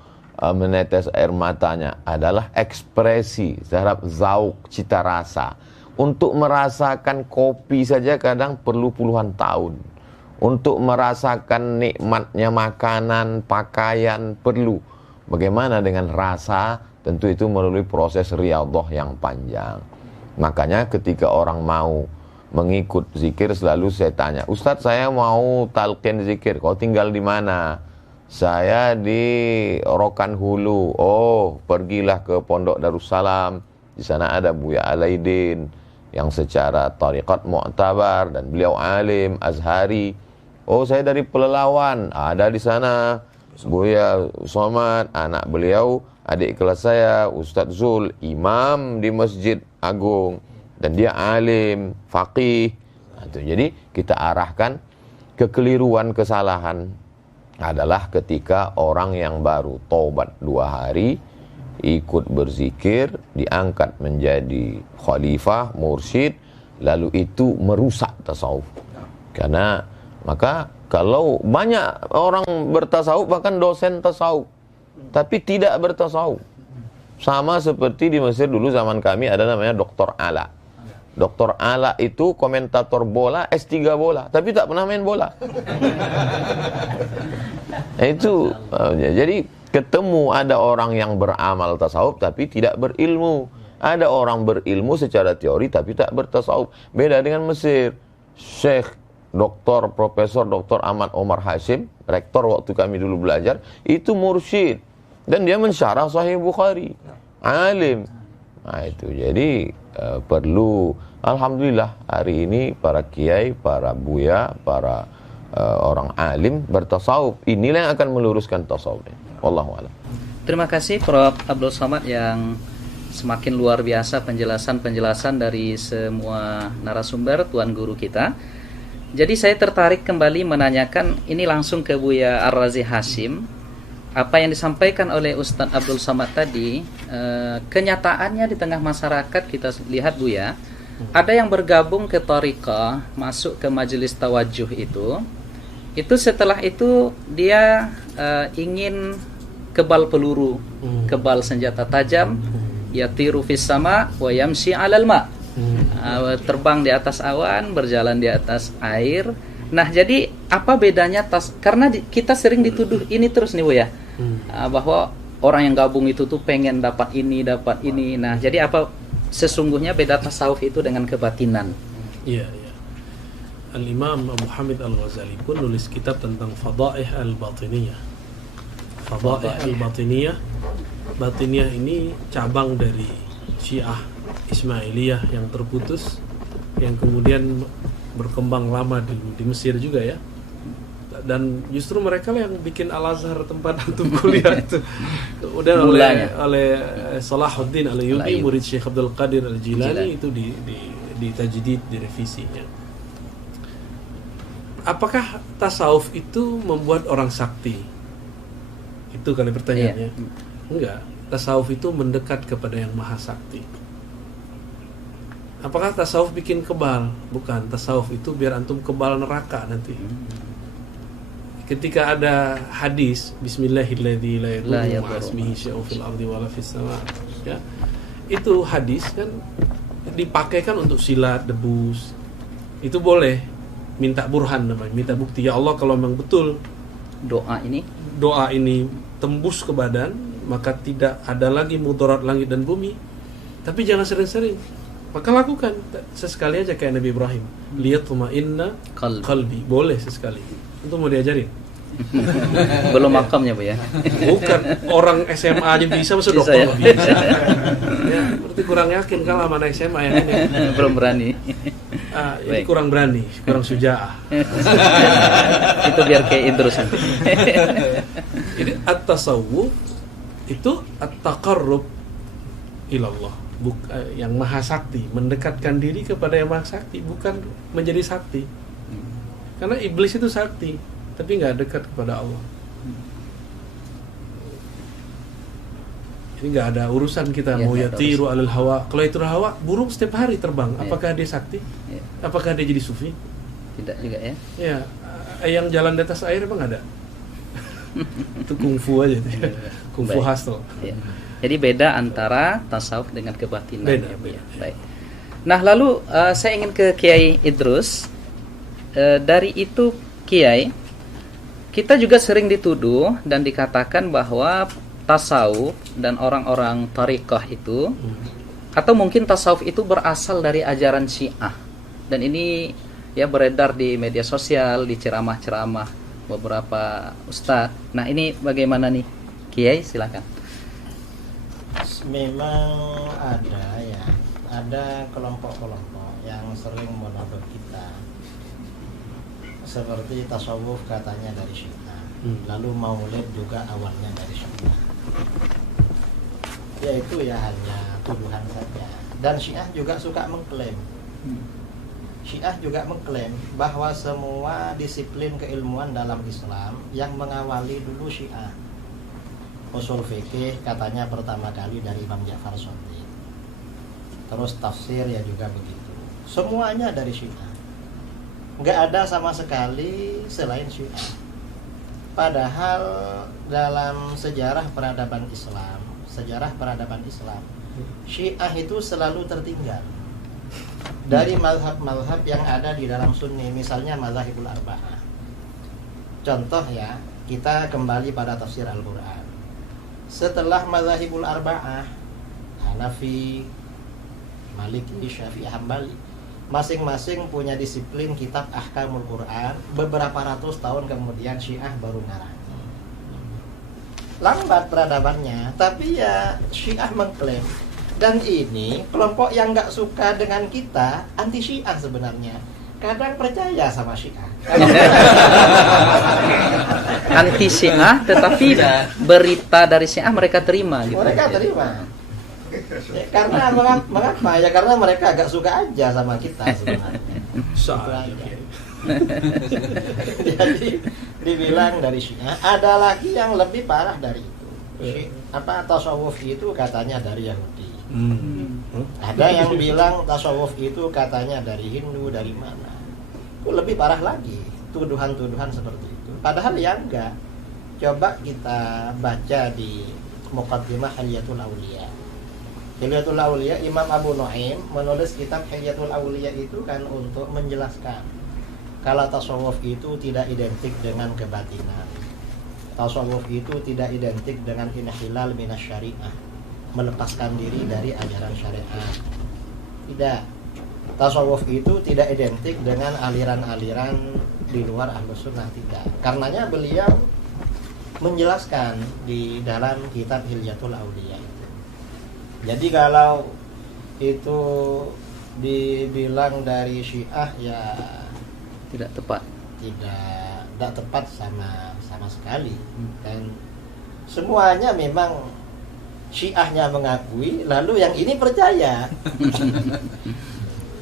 menetes air matanya adalah ekspresi terhadap zauk, cita rasa. Untuk merasakan kopi saja kadang perlu puluhan tahun. Untuk merasakan nikmatnya makanan, pakaian perlu. Bagaimana dengan rasa? Tentu itu melalui proses riyadhah yang panjang. Makanya ketika orang mau mengikut zikir, selalu saya tanya, Ustadz saya mau talqin zikir, kau tinggal di mana? Saya di Rokan Hulu. Oh, pergilah ke Pondok Darussalam. Di sana ada Buya Alaidin yang secara tariqat mu'tabar dan beliau alim Azhari. Oh, saya dari Pelelawan, ada di sana Buya Somad, anak beliau, adik kelas saya, Ustadz Zul, imam di Masjid Agung, dan dia alim, faqih. Jadi kita arahkan kekeliruan, kesalahan adalah ketika orang yang baru taubat 2 hari, ikut berzikir, diangkat menjadi khalifah, mursyid, lalu itu merusak tasawuf. Karena maka kalau banyak orang bertasawuf, bahkan dosen tasawuf, tapi tidak bertasawuf. Sama seperti di Mesir dulu zaman kami ada namanya Dr. Ala. Dr. Ala itu komentator bola, S3 bola, tapi tak pernah main bola. Itu jadi ketemu ada orang yang beramal tasawuf tapi tidak berilmu. Ada orang berilmu secara teori tapi tak bertasawuf. Beda dengan Mesir. Syekh Dr. Profesor Dr. Ahmad Omar Hashim, rektor waktu kami dulu belajar, itu mursyid dan dia mensyarah Sahih Bukhari, alim. Nah itu jadi perlu, alhamdulillah hari ini para kiai, para buya, para orang alim bertasawuf. Inilah yang akan meluruskan tasawuf. Wallahu a'lam. Terima kasih Prof. Abdul Somad yang semakin luar biasa penjelasan-penjelasan dari semua narasumber, tuan guru kita. Jadi saya tertarik kembali menanyakan ini langsung ke Buya Ar-Razi Hashim. Apa yang disampaikan oleh Ustadz Abdul Somad tadi, kenyataannya di tengah masyarakat kita lihat Buya, ada yang bergabung ke thariqah, masuk ke majelis tawajuh itu setelah itu dia ingin kebal peluru, kebal senjata tajam, yatiru fis sama wa yamshi 'alal ma. Terbang di atas awan, berjalan di atas air. Nah, jadi apa bedanya karena kita sering dituduh ini terus nih Bu ya. Bahwa orang yang gabung itu tuh pengen dapat ini. Nah, jadi apa sesungguhnya beda tasawuf itu dengan kebatinan? Iya. Al-Imam Abu Hamid Al-Ghazali pun nulis kitab tentang Fadaih Al-Batiniyah. Fadaih Al-Batiniyah. Batiniyah ini cabang dari Syiah Ismailiyah yang terputus, yang kemudian berkembang lama di Mesir juga ya. Dan justru mereka lah yang bikin Al-Azhar tempat antum kuliah itu. Udah oleh Salahuddin Al-Ayyubi, murid Syekh Abdul Qadir Al-Jilani, itu di tajdid, direvisinya. Apakah tasawuf itu membuat orang sakti? Itu kali pertanyaannya. Enggak, tasawuf itu mendekat kepada yang maha sakti. Apakah tasawuf bikin kebal? Bukan, tasawuf itu biar antum kebal neraka nanti. Ketika ada hadis Bismillahirrahmanirrahim la yadurru ma'asmihi syai'un fil ardi wala fis sama, ya. Itu hadis kan dipakai kan untuk silat, debus. Itu boleh. Minta burhan namanya, minta bukti. Ya Allah, kalau memang betul doa ini tembus ke badan, maka tidak ada lagi mudarat langit dan bumi. Tapi jangan sering-sering. Maka lakukan sesekali aja kayak Nabi Ibrahim. Liyatma'inna qalbi. Boleh sesekali. Itu mau diajarin. Belum makamnya Bu ya. Bukan, orang SMA aja bisa, masa dokter nggak bisa. Ya, berarti kurang yakin kalau mana SMA yang ini. Belum berani. Ini kurang berani, kurang syuja'ah. Itu biar kayak Idrus nanti. Jadi at-tasawuf itu at-taqarrub ilallah, yang maha sakti, mendekatkan diri kepada yang maha sakti, bukan menjadi sakti. Karena iblis itu sakti, tapi nggak dekat kepada Allah. Ini nggak ada urusan kita mau yatiru alal hawa. Kalau itu hawa, burung setiap hari terbang. Apakah dia sakti? Apakah dia jadi sufi? Tidak juga ya. Ya, yang jalan di atas air emang ada. Itu kungfu aja tuh. Kungfu hustle. Ya. Jadi beda antara tasawuf dengan kebatinan. Beda. Baik. Nah, lalu saya ingin ke Kiai Idrus. Dari itu Kiai, kita juga sering dituduh dan dikatakan bahwa tasawuf dan orang-orang tariqah itu, atau mungkin tasawuf itu berasal dari ajaran Syiah. Dan ini ya beredar di media sosial, di ceramah-ceramah beberapa ustadz. Nah, ini bagaimana nih Kiai, silakan. Memang ada kelompok-kelompok yang sering menuduh kita seperti tasawuf katanya dari Syiah, lalu maulid juga awalnya dari Syiah. Ya itu ya hanya tuduhan saja. Dan Syiah juga suka mengklaim. Syiah juga mengklaim bahwa semua disiplin keilmuan dalam Islam yang mengawali dulu Syiah. Usul fikih katanya pertama kali dari Imam Ja'far Shadiq. Terus tafsir ya juga begitu. Semuanya dari Syiah. Nggak ada sama sekali selain Syiah. Padahal dalam sejarah peradaban Islam, Syiah itu selalu tertinggal dari mazhab-mazhab yang ada di dalam Sunni, misalnya mazhabul arba'ah. Contoh ya, kita kembali pada tafsir Al-Quran. Setelah mazhabul arba'ah, Hanafi, Maliki, Syafi'i, Hambali, masing-masing punya disiplin kitab Ahkamul Quran. Beberapa ratus tahun kemudian Syiah baru ngarang. Lambat peradabannya, tapi ya Syiah mengklaim. Dan ini kelompok yang nggak suka dengan kita, anti Syiah sebenarnya. Kadang percaya sama Syiah. Anti Syiah, tetapi berita dari Syiah mereka terima gitu. Mereka terima. Ya, karena mengapa? Ya karena mereka agak suka aja sama kita sebenarnya. Jadi dibilang dari Syiah. Ada lagi yang lebih parah dari itu. Tasawuf itu katanya dari Yahudi. Ada yang bilang tasawuf itu katanya dari Hindu, dari mana. Itu lebih parah lagi, tuduhan-tuduhan seperti itu. Padahal ya enggak. coba kita baca di Muqaddimah Hilyatul Auliya. Hilyatul Auliya, Imam Abu Nuaim menulis kitab Hilyatul Auliya itu kan untuk menjelaskan kalau tasawuf itu tidak identik dengan kebatinan. Tasawuf itu tidak identik dengan inhilal minas syariah, melepaskan diri dari ajaran syariat. Tidak. Tasawuf itu tidak identik dengan aliran-aliran di luar Ahlus Sunnah, tidak. Karenanya beliau menjelaskan di dalam kitab Hilyatul Auliya. Jadi kalau itu dibilang dari Syiah ya Tidak tepat. tidak tepat sama sekali. Dan semuanya memang Syiahnya mengakui, lalu yang ini percaya.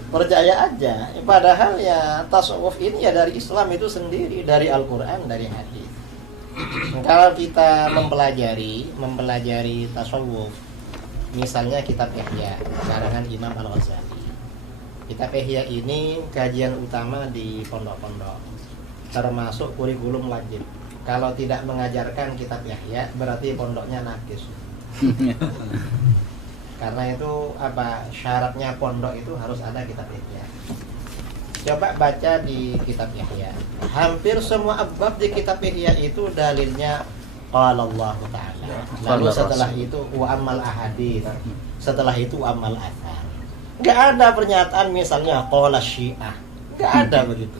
Percaya aja. Padahal ya tasawuf ini ya dari Islam itu sendiri, dari Al-Quran, dari hadis. Kalau kita mempelajari tasawuf, misalnya kitab Ihya karangan Imam Al-Ghazali. Kitab Ihya ini kajian utama di pondok-pondok, termasuk kurikulum wajib. Kalau tidak mengajarkan kitab Ihya berarti pondoknya nakis. Karena itu syaratnya pondok itu harus ada kitab Ihya. Coba baca di kitab Ihya. Hampir semua abwab di kitab Ihya itu dalilnya qala Allah Ta'ala. Lalu setelah itu wa amal ahadits. Setelah itu amal athar. Enggak ada pernyataan misalnya qala Syiah. Enggak ada begitu.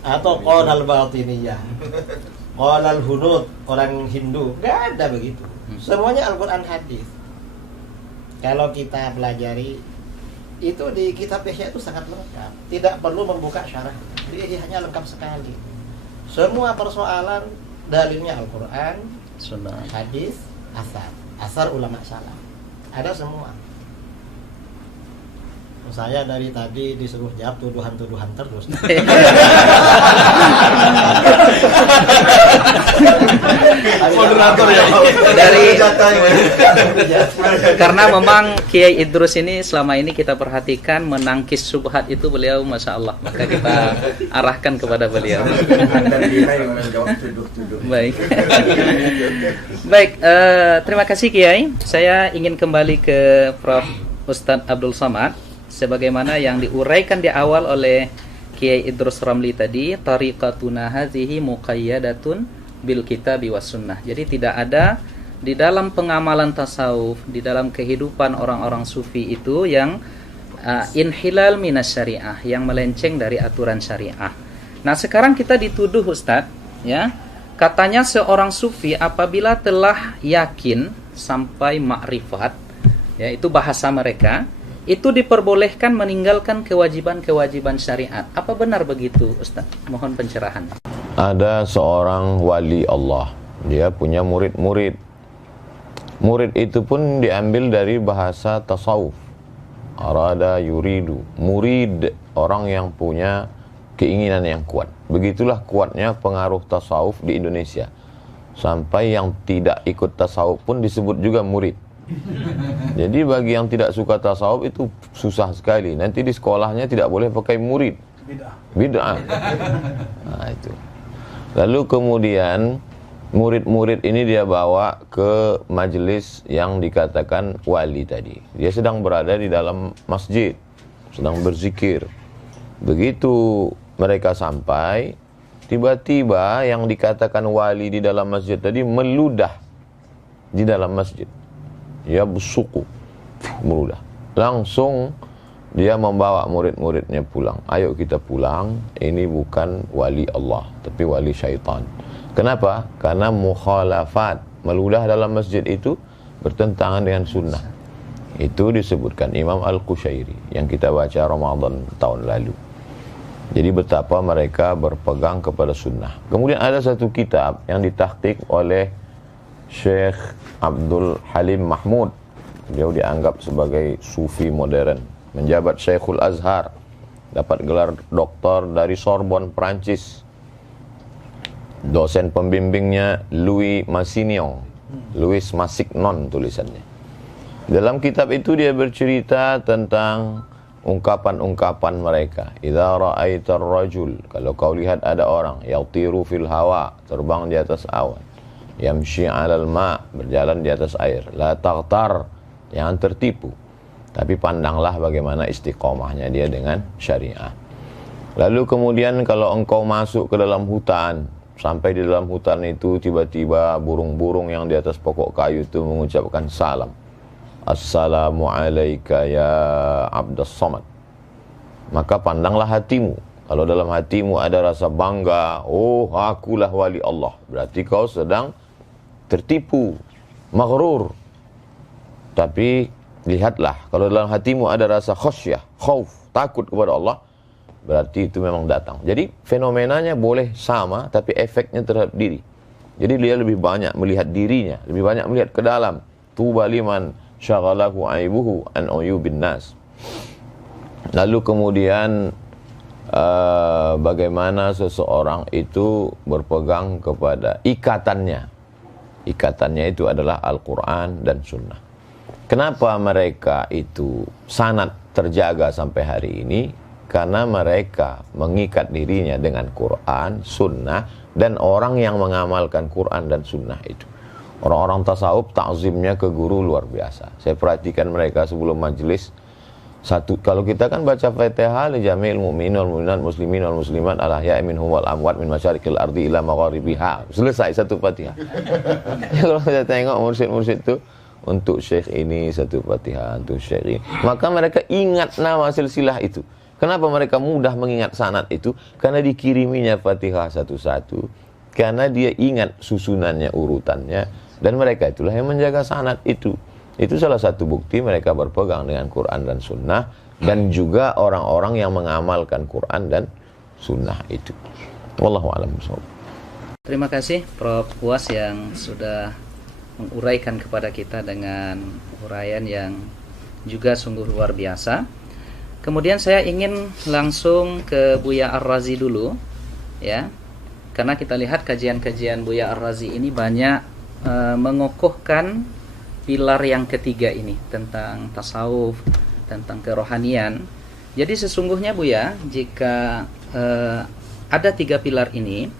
Atau qala al-Batiniyah. Qala al-Hunud, orang Hindu. Enggak ada begitu. Semuanya Al-Quran hadis. Kalau kita pelajari itu di kitab Ihya itu sangat lengkap. Tidak perlu membuka syarah. Di Ihya lengkap sekali. Semua persoalan dalilnya Al-Quran, Sunnah, hadis, asar ulama salaf. Ada semua. Saya dari tadi disuruh jawab tuduhan-tuduhan terus. Moderator ya. Karena memang Kiai Idrus ini selama ini kita perhatikan menangkis subhat itu beliau Masya Allah, maka kita arahkan kepada beliau. Baik. Baik, terima kasih Kiai. Saya ingin kembali ke Prof. Ustadz Abdul Somad. Sebagaimana yang diuraikan di awal oleh Kiai Idrus Ramli tadi, tariqatuna hadhihi muqayyadatun bil kitabi was sunnah. Jadi tidak ada di dalam pengamalan tasawuf, di dalam kehidupan orang-orang sufi itu yang inhilal minas syariah, yang melenceng dari aturan syariah. Nah, sekarang kita dituduh Ustadz, ya. Katanya seorang sufi apabila telah yakin sampai makrifat, ya, itu bahasa mereka, itu diperbolehkan meninggalkan kewajiban-kewajiban syariat. Apa benar begitu, Ustaz? Mohon pencerahan. Ada seorang wali Allah, dia punya murid-murid. Murid itu pun diambil dari bahasa tasawuf. Arada yuridu, murid, orang yang punya keinginan yang kuat. Begitulah kuatnya pengaruh tasawuf di Indonesia. Sampai yang tidak ikut tasawuf pun disebut juga murid. Jadi bagi yang tidak suka tasawuf itu susah sekali. Nanti di sekolahnya tidak boleh pakai murid. Bid'ah. Nah, itu. Lalu kemudian murid-murid ini dia bawa ke majelis yang dikatakan wali tadi. Dia sedang berada di dalam masjid, sedang berzikir. Begitu mereka sampai, tiba-tiba yang dikatakan wali di dalam masjid tadi meludah di dalam masjid. Ya busuku, meludah. Langsung dia membawa murid-muridnya pulang. Ayo kita pulang, ini bukan wali Allah, tapi wali syaitan. Kenapa? Karena mukhalafat, meludah dalam masjid itu bertentangan dengan sunnah. Itu disebutkan Imam Al-Qushairi yang kita baca Ramadan tahun lalu. Jadi betapa mereka berpegang kepada sunnah. Kemudian ada satu kitab yang ditahqiq oleh Syekh Abdul Halim Mahmud. Beliau dianggap sebagai sufi modern, menjabat Syekhul Azhar, dapat gelar doktor dari Sorbonne, Prancis. Dosen pembimbingnya Louis Massignon, Louis Massignon tulisannya. Dalam kitab itu dia bercerita tentang ungkapan-ungkapan mereka. Idza ra'aitar rajul, kalau kau lihat ada orang yatiru fil hawa, terbang di atas awan. yamshi 'alal ma', berjalan di atas air. La taghtar, jangan tertipu. Tapi pandanglah bagaimana istiqomahnya dia dengan syariah. Lalu kemudian kalau engkau masuk ke dalam hutan, sampai di dalam hutan itu tiba-tiba burung-burung yang di atas pokok kayu itu mengucapkan salam. Assalamu alayka ya Abdus Samad. Maka pandanglah hatimu. Kalau dalam hatimu ada rasa bangga, oh akulah wali Allah, berarti kau sedang tertipu, maghrur. Tapi lihatlah, kalau dalam hatimu ada rasa khasyah, khauf, takut kepada Allah, berarti itu memang datang. Jadi fenomenanya boleh sama, tapi efeknya terhadap diri. Jadi dia lebih banyak melihat dirinya, lebih banyak melihat ke dalam. Tuba liman syaghalahu aibuhu an uyubin nas. Lalu kemudian bagaimana seseorang itu berpegang kepada ikatannya. Ikatannya itu adalah Al-Quran dan Sunnah. Kenapa mereka itu sanad terjaga sampai hari ini? Karena mereka mengikat dirinya dengan Quran, Sunnah, dan orang yang mengamalkan Quran dan Sunnah itu. Orang-orang tasawuf ta'zimnya ke guru luar biasa. Saya perhatikan mereka sebelum majelis. Kalau kita kan baca Fatihah li jami'il mu'minin wal mu'minat muslimin wal muslimat al ahya'i minhum wal amwat min masyariqil ardi ila magharibiha. Selesai satu Fatihah. Kalau kita tengok mursyid-mursyid itu, untuk syekh ini satu Fatihah, untuk syekh ini. Maka mereka ingat nama silsilah itu. Kenapa mereka mudah mengingat sanad itu? Karena dikiriminya Fatihah satu-satu. Karena dia ingat susunannya, urutannya. Dan mereka itulah yang menjaga sanad itu. Itu salah satu bukti mereka berpegang dengan Quran dan Sunnah. Dan juga orang-orang yang mengamalkan Quran dan Sunnah itu. Wallahu a'lam bishawab. Terima kasih Prof. Uwas yang sudah menguraikan kepada kita dengan uraian yang juga sungguh luar biasa. Kemudian saya ingin langsung ke Buya Ar-Razi dulu, ya, karena kita lihat kajian-kajian Buya Ar-Razi ini banyak mengokohkan pilar yang ketiga ini tentang tasawuf, tentang kerohanian. Jadi sesungguhnya Buya, jika ada 3 pilar ini,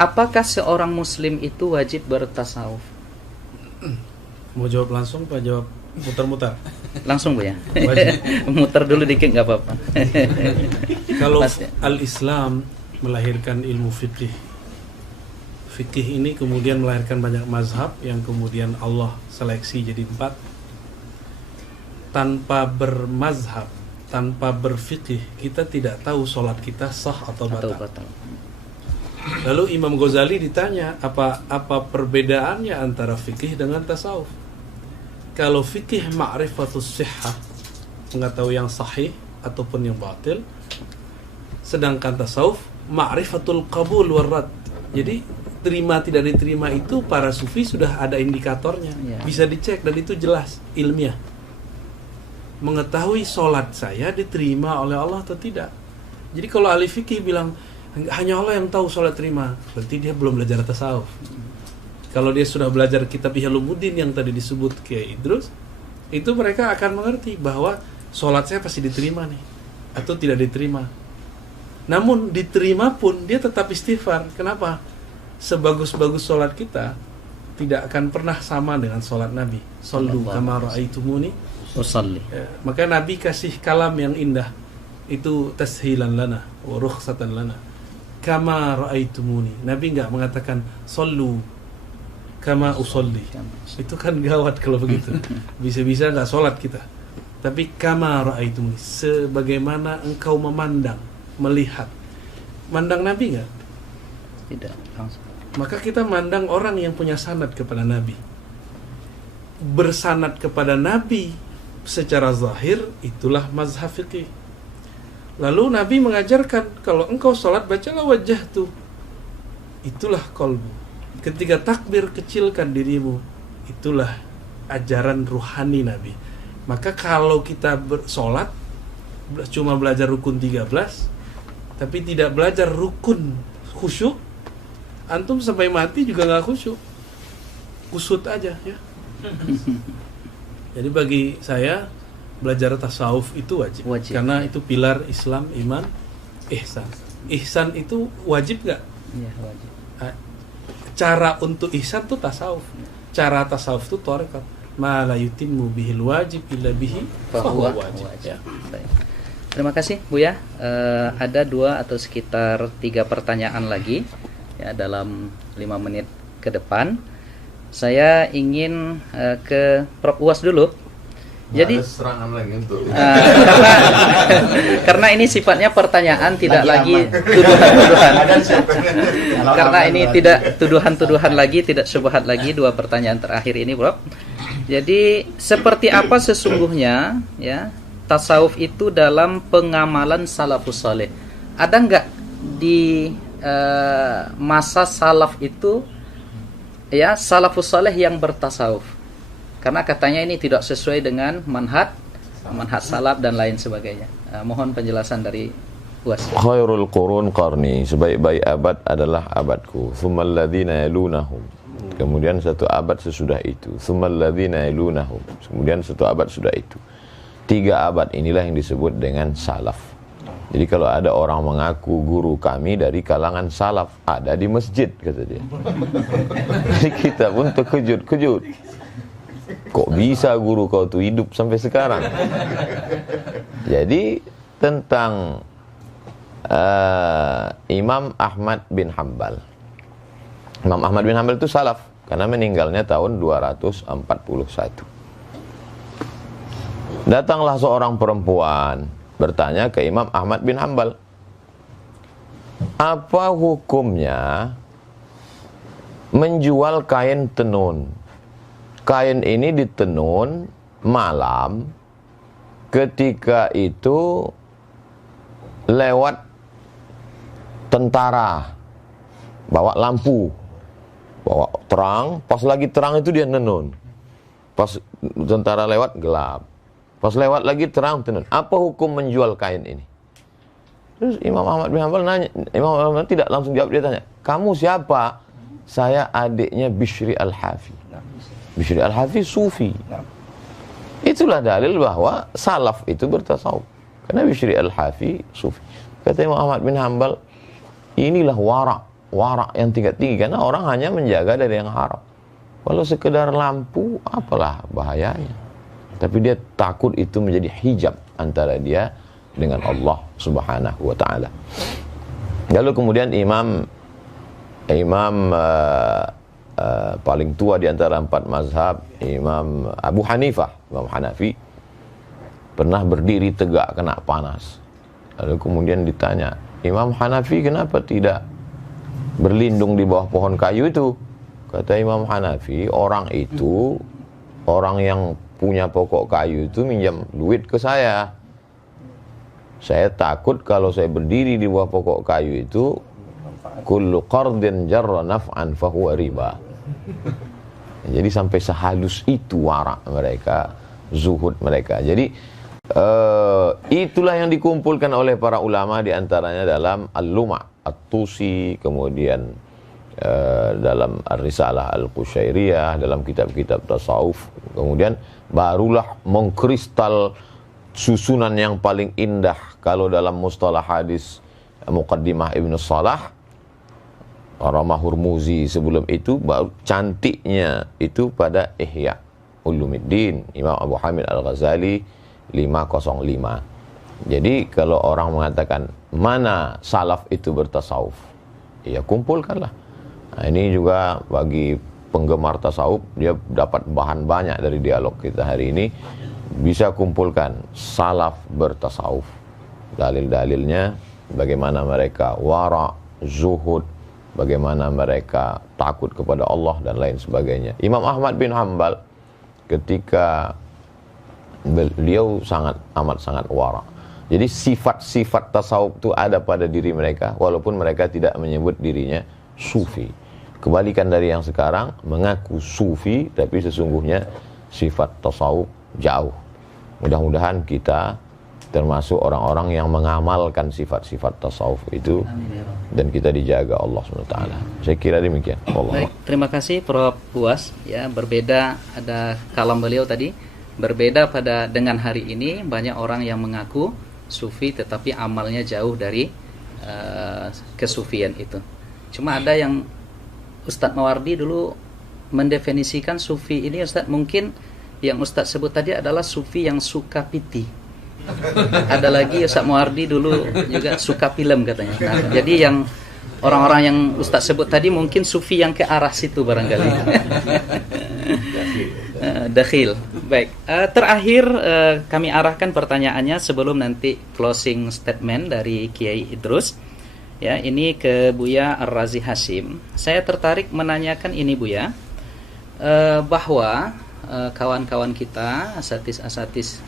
apakah seorang Muslim itu wajib bertasawuf? Mau jawab langsung Pak, jawab muter-muter? Langsung Bu ya. Muter dulu dikit nggak apa-apa. Kalau al-Islam melahirkan ilmu fikih, fikih ini kemudian melahirkan banyak mazhab yang kemudian Allah seleksi jadi 4. Tanpa bermazhab, tanpa berfikih, kita tidak tahu sholat kita sah atau batal. Lalu Imam Ghazali ditanya apa perbedaannya antara fikih dengan tasawuf. Kalau fikih ma'rifatus sihhah, mengetahui yang sahih ataupun yang batil, sedangkan tasawuf ma'rifatul qabul warrad. Jadi terima tidak diterima itu para sufi sudah ada indikatornya, bisa dicek dan itu jelas ilmiah. Mengetahui sholat saya diterima oleh Allah atau tidak. Jadi kalau ahli fikih bilang hanya Allah yang tahu sholat terima, berarti dia belum belajar tasawuf. Kalau dia sudah belajar kitab Ihya Ulumuddin yang tadi disebut Kiai Idrus, itu mereka akan mengerti bahwa sholat saya pasti diterima nih, atau tidak diterima. Namun diterima pun dia tetap istighfar. Kenapa? Sebagus-bagus sholat kita tidak akan pernah sama dengan sholat Nabi. Sallu kama ra'aitumuni usalli. Maka Nabi kasih kalam yang indah. Itu tashilan lana wa rukhsatan lana. Kama ra'aitumuni. Nabi enggak mengatakan sallu kama usolli. Itu kan gawat kalau begitu. Bisa-bisa enggak sholat kita. Tapi kama ra'aitumuni, sebagaimana engkau memandang, melihat. Mandang Nabi enggak? Tidak, langsung. Maka kita mandang orang yang punya sanad kepada Nabi. Bersanad kepada Nabi secara zahir, itulah mazhab fiqih. Lalu Nabi mengajarkan, kalau engkau sholat, bacalah wajjahtu. Itulah qalbu. Ketika takbir, kecilkan dirimu. Itulah ajaran ruhani Nabi. Maka kalau kita bersolat cuma belajar rukun 13, tapi tidak belajar rukun khusyuk, antum sampai mati juga gak khusyuk, kusut aja ya. Jadi bagi saya belajar tasawuf itu wajib. Karena itu pilar Islam, iman, ihsan. Ihsan itu wajib gak? Iya, wajib. cara untuk ihsan tuh tasawuf. Cara tasawuf tuh tarekat. Ma la yutimmu bihil wajib illa bihi fahuwa wajib. Ya. Baik. Terima kasih Buya. Ada 2 atau sekitar 3 pertanyaan lagi ya dalam 5 menit ke depan. Saya ingin ke Prof. Uwas dulu. Jadi ada serangan lagi untuk karena ini sifatnya pertanyaan, tidak lagi tuduhan-tuduhan. Karena ini tidak tuduhan-tuduhan lagi, tidak syubhat lagi. 2 pertanyaan terakhir ini, Prof. Jadi seperti apa sesungguhnya ya tasawuf itu dalam pengamalan salafus saleh? Ada nggak di masa salaf itu ya salafus saleh yang bertasawuf? Karena katanya ini tidak sesuai dengan manhaj salaf dan lain sebagainya. Mohon penjelasan dari Uwas. Khairul qurun qarni, sebaik-baik abad adalah abadku. Tsummal ladzina yalunahum. Kemudian 1 abad sesudah itu. Tsummal ladzina yalunahum. Kemudian 1 abad sudah itu. 3 abad inilah yang disebut dengan salaf. Jadi kalau ada orang mengaku guru kami dari kalangan salaf, ada di masjid, kata dia. Jadi kita pun terkejut-kejut. Kok bisa guru kau tuh hidup sampai sekarang? Jadi tentang Imam Ahmad bin Hanbal. Imam Ahmad bin Hanbal itu salaf karena meninggalnya tahun 241. Datanglah seorang perempuan bertanya ke Imam Ahmad bin Hanbal, apa hukumnya menjual kain tenun? Kain ini ditenun malam, ketika itu lewat tentara, bawa lampu, bawa terang, pas lagi terang itu dia nenun, pas tentara lewat gelap, pas lewat lagi terang tenun. Apa hukum menjual kain ini? Terus Imam Ahmad bin Hanbal nanya, Imam Ahmad tidak langsung jawab, dia tanya, kamu siapa? Saya adiknya Bishri Al-Hafi. Bishri Al-Hafi sufi. Itulah dalil bahwa salaf itu bertasawuf, karena Bishri Al-Hafi sufi. Kata Imam Ahmad bin Hanbal, inilah warak yang tingkat tinggi, karena orang hanya menjaga dari yang haram. Kalau sekedar lampu, apalah bahayanya. Tapi dia takut itu menjadi hijab antara dia dengan Allah Subhanahu wa taala. Lalu kemudian imam paling tua di antara 4 mazhab, Imam Abu Hanifah, Imam Hanafi, pernah berdiri tegak kena panas. Lalu kemudian ditanya, Imam Hanafi kenapa tidak berlindung di bawah pohon kayu itu? Kata Imam Hanafi, orang yang punya pokok kayu itu minjam duit ke saya. Saya takut kalau saya berdiri di bawah pokok kayu itu, kullu qardin jarra naf'an fahuwa riba. Jadi sampai sehalus itu warak mereka, zuhud mereka. Jadi itulah yang dikumpulkan oleh para ulama, diantaranya dalam Al-Luma' At-Tusi, kemudian dalam Ar-Risalah Al-Qushairiyah, dalam kitab-kitab tasawuf. Kemudian barulah mengkristal susunan yang paling indah kalau dalam mustalah hadis Muqaddimah Ibnu Salah, Ramah Hurmuzi. Sebelum itu baru cantiknya itu pada Ihya Ulumuddin Imam Abu Hamid Al-Ghazali 505. Jadi kalau orang mengatakan mana salaf itu bertasawuf, ya kumpulkanlah. Nah, ini juga bagi penggemar tasawuf, dia dapat bahan banyak dari dialog kita hari ini. Bisa kumpulkan salaf bertasawuf, dalil-dalilnya, bagaimana mereka wara, zuhud, bagaimana mereka takut kepada Allah dan lain sebagainya. Imam Ahmad bin Hanbal ketika beliau amat sangat wara. Jadi sifat-sifat tasawuf itu ada pada diri mereka, walaupun mereka tidak menyebut dirinya sufi. Kebalikan dari yang sekarang, mengaku sufi tapi sesungguhnya sifat tasawuf jauh. Mudah-mudahan kita termasuk orang-orang yang mengamalkan sifat-sifat tasawuf itu, dan kita dijaga Allah SWT. Saya kira demikian. Allah. Baik, terima kasih Prof. Uwas. Ya, berbeda, ada kalam beliau tadi, berbeda dengan hari ini, banyak orang yang mengaku sufi tetapi amalnya jauh dari kesufian itu. Cuma ada yang Ustadz Mawardi dulu mendefinisikan sufi ini, Ustadz, mungkin yang Ustadz sebut tadi adalah sufi yang suka piti. Ada lagi Ustadz Mawardi dulu juga suka film katanya. Nah, jadi yang orang-orang yang Ustadz sebut tadi mungkin sufi yang ke arah situ barangkali. Dakhil. Baik. Terakhir kami arahkan pertanyaannya sebelum nanti closing statement dari Kiai Idrus. Ya, ini ke Buya Ar-Razi Hashim. Saya tertarik menanyakan ini, Buya, bahwa kawan-kawan kita, asatis-asatis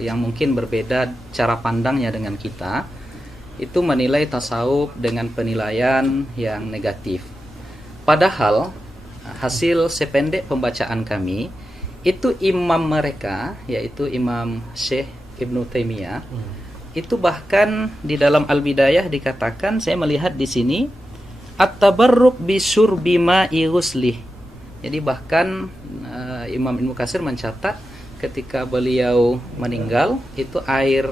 yang mungkin berbeda cara pandangnya dengan kita, itu menilai tasawuf dengan penilaian yang negatif. Padahal hasil sependek pembacaan kami, itu imam mereka, yaitu Imam Syekh Ibnu Taimiyah, itu bahkan di dalam Al-Bidayah dikatakan, saya melihat di sini, at-tabarruk bisyurbi ma'i ghuslih. Jadi bahkan Imam Ibnu Katsir mencatat ketika beliau meninggal, itu air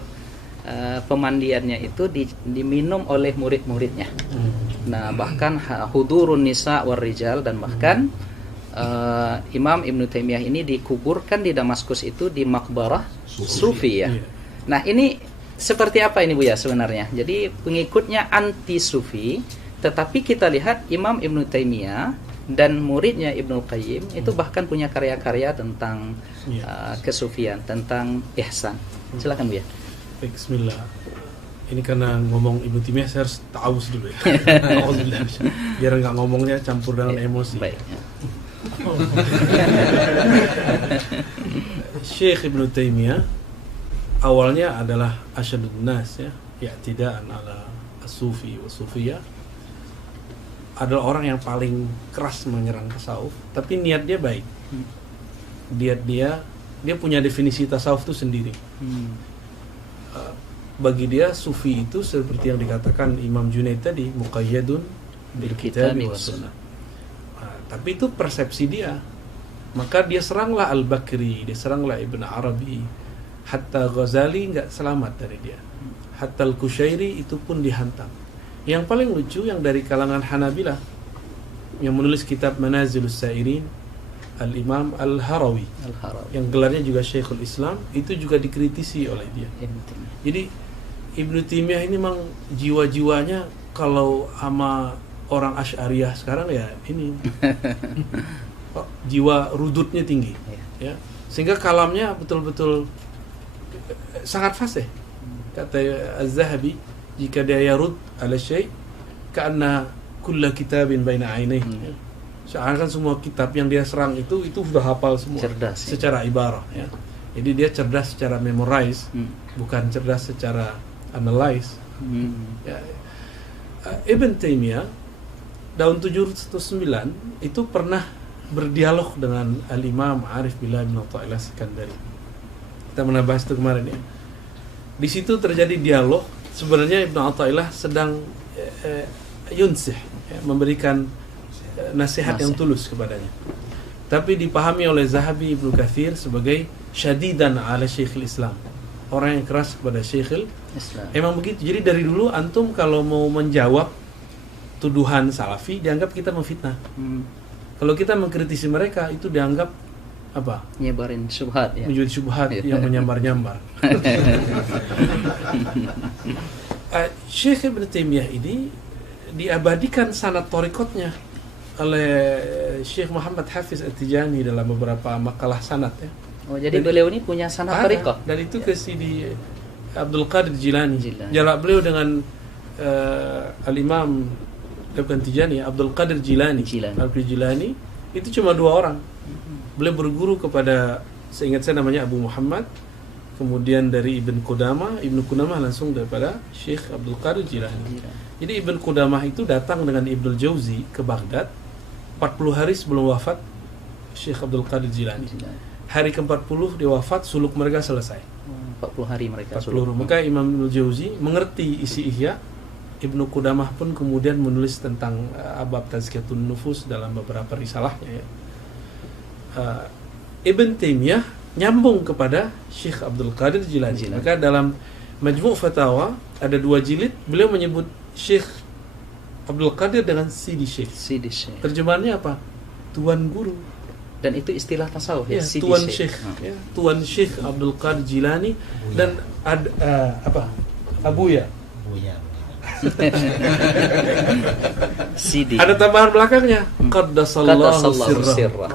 pemandiannya itu diminum oleh murid-muridnya. Nah, bahkan hudurun nisa war rijal, dan bahkan Imam Ibnu Taimiyah ini dikuburkan di Damaskus itu di makbarah sufi ya. Nah, ini seperti apa ini, Buya, sebenarnya? Jadi pengikutnya anti sufi, tetapi kita lihat Imam Ibnu Taimiyah dan muridnya Ibnu Qayyim itu bahkan punya karya-karya tentang kesufian, tentang ihsan. Silakan, Buya. Bismillah. Ini karena ngomong Ibnu Taimiyah saya harus ta'awuz dulu ya. Biar nggak ngomongnya campur dengan emosi. Baik. Syekh Ibnu Taimiyah awalnya adalah asyadun nas ya, i'tidaan ala as-sufi wa sufiyah. Adalah orang yang paling keras menyerang tasawuf, tapi niat dia baik. Dia punya definisi tasawuf itu sendiri. Bagi dia sufi itu seperti yang dikatakan Imam Junaid tadi, muqayyadun bil kitab wa sunnah. Tapi itu persepsi dia. Maka dia seranglah Al-Bakri, dia seranglah Ibn Arabi, hatta Ghazali nggak selamat dari dia, hatta Al-Kushairi itu pun dihantam. Yang paling lucu yang dari kalangan Hanabilah yang menulis kitab Manazilus Sairin, Al-Imam Al-Harawi, yang gelarnya juga Syekhul Islam, itu juga dikritisi oleh dia. Jadi Ibnu Taimiyah ini memang jiwa-jiwanya kalau sama orang Asy'ariyah sekarang ya ini jiwa rudutnya tinggi ya. Sehingga kalamnya betul-betul sangat fasih. Kata Az-Zahabi, jika dia yarud ala syai' ka'anna kulla kitabin baina ainaihi. Seakan semua kitab yang dia serang itu sudah hafal semua. Cerdas, secara ibarah ya. Jadi dia cerdas secara memorize, bukan cerdas secara analyze. Ya. Ibn Taimiyah tahun 709 itu pernah berdialog dengan Al-Imam Arif Billah bin Athaillah Sikandari. Kita pernah bahas itu kemarin ya. Di situ terjadi dialog. Sebenarnya Ibn Athaillah sedang yunsih, ya, memberikan nasihat yang tulus kepadanya. Tapi dipahami oleh Zahabi, Ibnu Katsir sebagai syadidan ala Syekhul Islam, orang yang keras kepada Syekhul Islam. Emang begitu. Jadi dari dulu antum kalau mau menjawab tuduhan salafi dianggap kita memfitnah. Kalau kita mengkritisi mereka itu dianggap apa? Nyebarin syubhat ya. Menjadi syubhat yang menyambar-nyambar. Syekh Ibn Taimiyah ini diabadikan sanad thariqatnya oleh Syekh Muhammad Hafiz At-Tijani dalam beberapa makalah sanad ya. Oh, jadi beliau ini punya sanad thariqah. Dan itu ke Sidi Abdul Qadir Jilani. Jarak beliau dengan Al-Imam bukan Tijani, Abdul Qadir Jilani. Abdul Jilani itu cuma 2 orang. Beliau berguru kepada, seingat saya namanya Abu Muhammad, kemudian dari Ibn Qudamah langsung daripada Syekh Abdul Qadir Jilani. Jadi Ibn Qudamah itu datang dengan Ibnul Jauzi ke Baghdad 40 hari sebelum wafat Syekh Abdul Qadir Jilani. Hari ke-40 dia wafat, suluk mereka selesai. 40 hari mereka 40 suluk. Maka Imam Ibnul Jauzi mengerti isi Ihya. Ibnu Qudamah pun kemudian menulis tentang abab Tazkiyatun Nufus dalam beberapa risalahnya ya. Ibn Taimiyah nyambung kepada Syekh Abdul Qadir Jilani. Maka dalam Majmu' Fatawa ada 2 jilid beliau menyebut Syekh Abdul Qadir dengan Sidi Syekh. Sidi Syekh. Terjemahannya apa? Tuan guru. Dan itu istilah tasawuf ya, Ya, Sidi Tuan Syekh. Syekh. Ya, Tuan Syekh Abdul Qadir Jilani dan Abuya. Buya. Sidi. Ada tambahan belakangnya. Qaddasallahu sirrah. sirrah.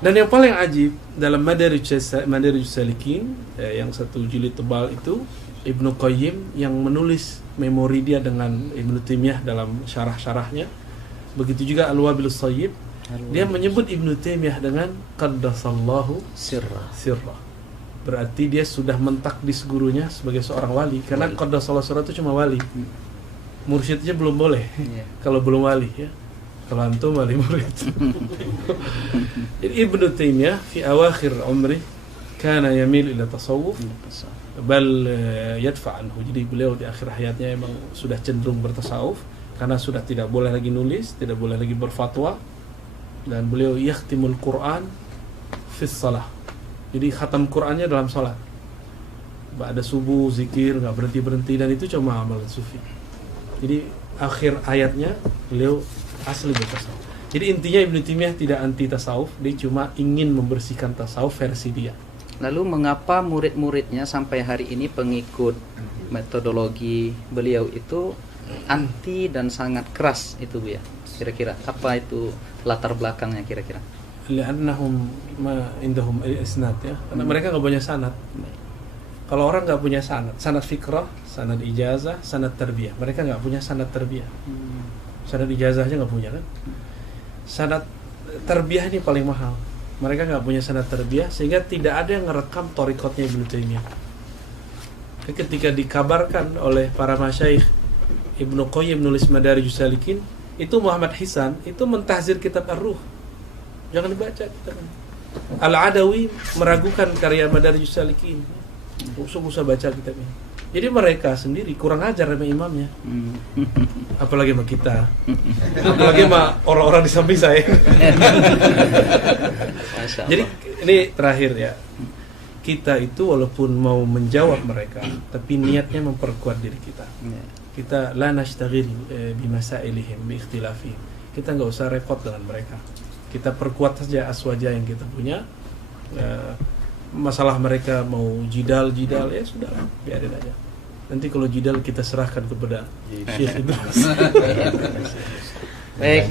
Dan yang paling ajib dalam Madarij Salikin yang satu jilid tebal itu, Ibnu Qayyim yang menulis memori dia dengan Ibnu Taimiyah dalam syarah-syarahnya. Begitu juga Al-Wabilus Thayyib, dia menyebut Ibnu Taimiyah dengan Qaddasallahu Sirrah. sirrah. Berarti dia sudah mentakdis gurunya sebagai seorang wali, karena Qaddasallahu sirrah itu cuma wali. Mursyidnya belum boleh. Iya. Kalau belum wali ya. Kalau antum wali murid. Jadi Ibnu Taimiyah fi awakhir umri kana yamil ila tasawuf bal yadfa anhu. Jadi beliau di akhir hayatnya memang sudah cenderung bertasawuf karena sudah tidak boleh lagi nulis, tidak boleh lagi berfatwa, dan beliau yakhtimul Quran fi shalah. Jadi khatam Qurannya dalam salat. Ba'da subuh zikir enggak berhenti-berhenti, dan itu cuma amalan sufi. Jadi akhir ayatnya beliau asli bertasawuf. Jadi intinya Ibnu Taimiyah tidak anti tasawuf, dia cuma ingin membersihkan tasawuf versi dia. Lalu mengapa murid-muridnya sampai hari ini pengikut metodologi beliau itu anti dan sangat keras itu Bu ya? Kira-kira apa itu latar belakangnya kira-kira? Li'annahum ma indahum isnad ya. Karena mereka enggak punya sanad. Kalau orang enggak punya sanad fikrah, sanad ijazah, sanad tarbiyah. Mereka enggak punya sanad tarbiyah. Sanad ijazahnya nggak punya kan? Sanad tarbiyah ini paling mahal. Mereka nggak punya sanad tarbiyah, sehingga tidak ada yang ngerekam thariqatnya Ibnu Taimiyah. Ketika dikabarkan oleh para masyayikh, Ibnu Qayyim nulis Madarijus Salikin, itu Muhammad Hisan itu mentahzir kitab Ar-Ruh. Jangan dibaca kitabnya. Al-Adawi meragukan karya Madarijus Salikin. Usah baca kitabnya. Jadi mereka sendiri kurang ajar sama imamnya. Apalagi sama kita. Apalagi sama orang-orang di samping saya. Jadi ini terakhir ya. Kita itu walaupun mau menjawab mereka, tapi niatnya memperkuat diri kita. Kita la nashtaghil bimasailihim bi ikhtilafihim. Kita enggak usah repot dengan mereka. Kita perkuat saja aswaja yang kita punya. Masalah mereka mau jidal ya sudahlah, biarin aja. Nanti kalau jidal kita serahkan kepada Syekh itu. Baik.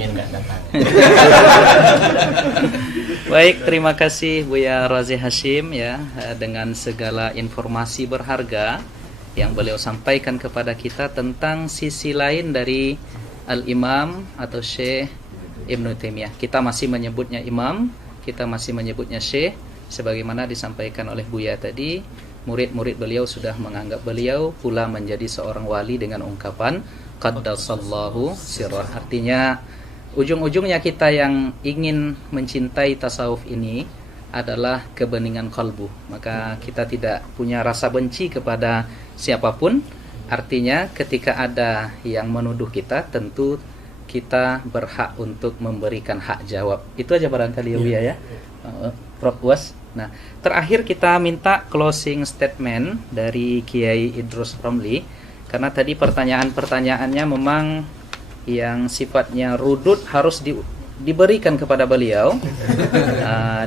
Baik, terima kasih Buya Razi Hashim ya, dengan segala informasi berharga yang beliau sampaikan kepada kita tentang sisi lain dari Al-Imam atau Syekh Ibnu Taimiyah. Kita masih menyebutnya imam, kita masih menyebutnya Syekh. Sebagaimana disampaikan oleh Buya tadi, murid-murid beliau sudah menganggap beliau pula menjadi seorang wali dengan ungkapan Qaddasallahu sirrah. Artinya ujung-ujungnya kita yang ingin mencintai tasawuf ini adalah kebeningan kalbu. Maka kita tidak punya rasa benci kepada siapapun. Artinya ketika ada yang menuduh kita, tentu kita berhak untuk memberikan hak jawab. Itu aja barangkali ya Buya ya. Prof Was. Nah, terakhir kita minta closing statement dari Kiai Idrus Romli, karena tadi pertanyaan-pertanyaannya memang yang sifatnya rudud harus diberikan kepada beliau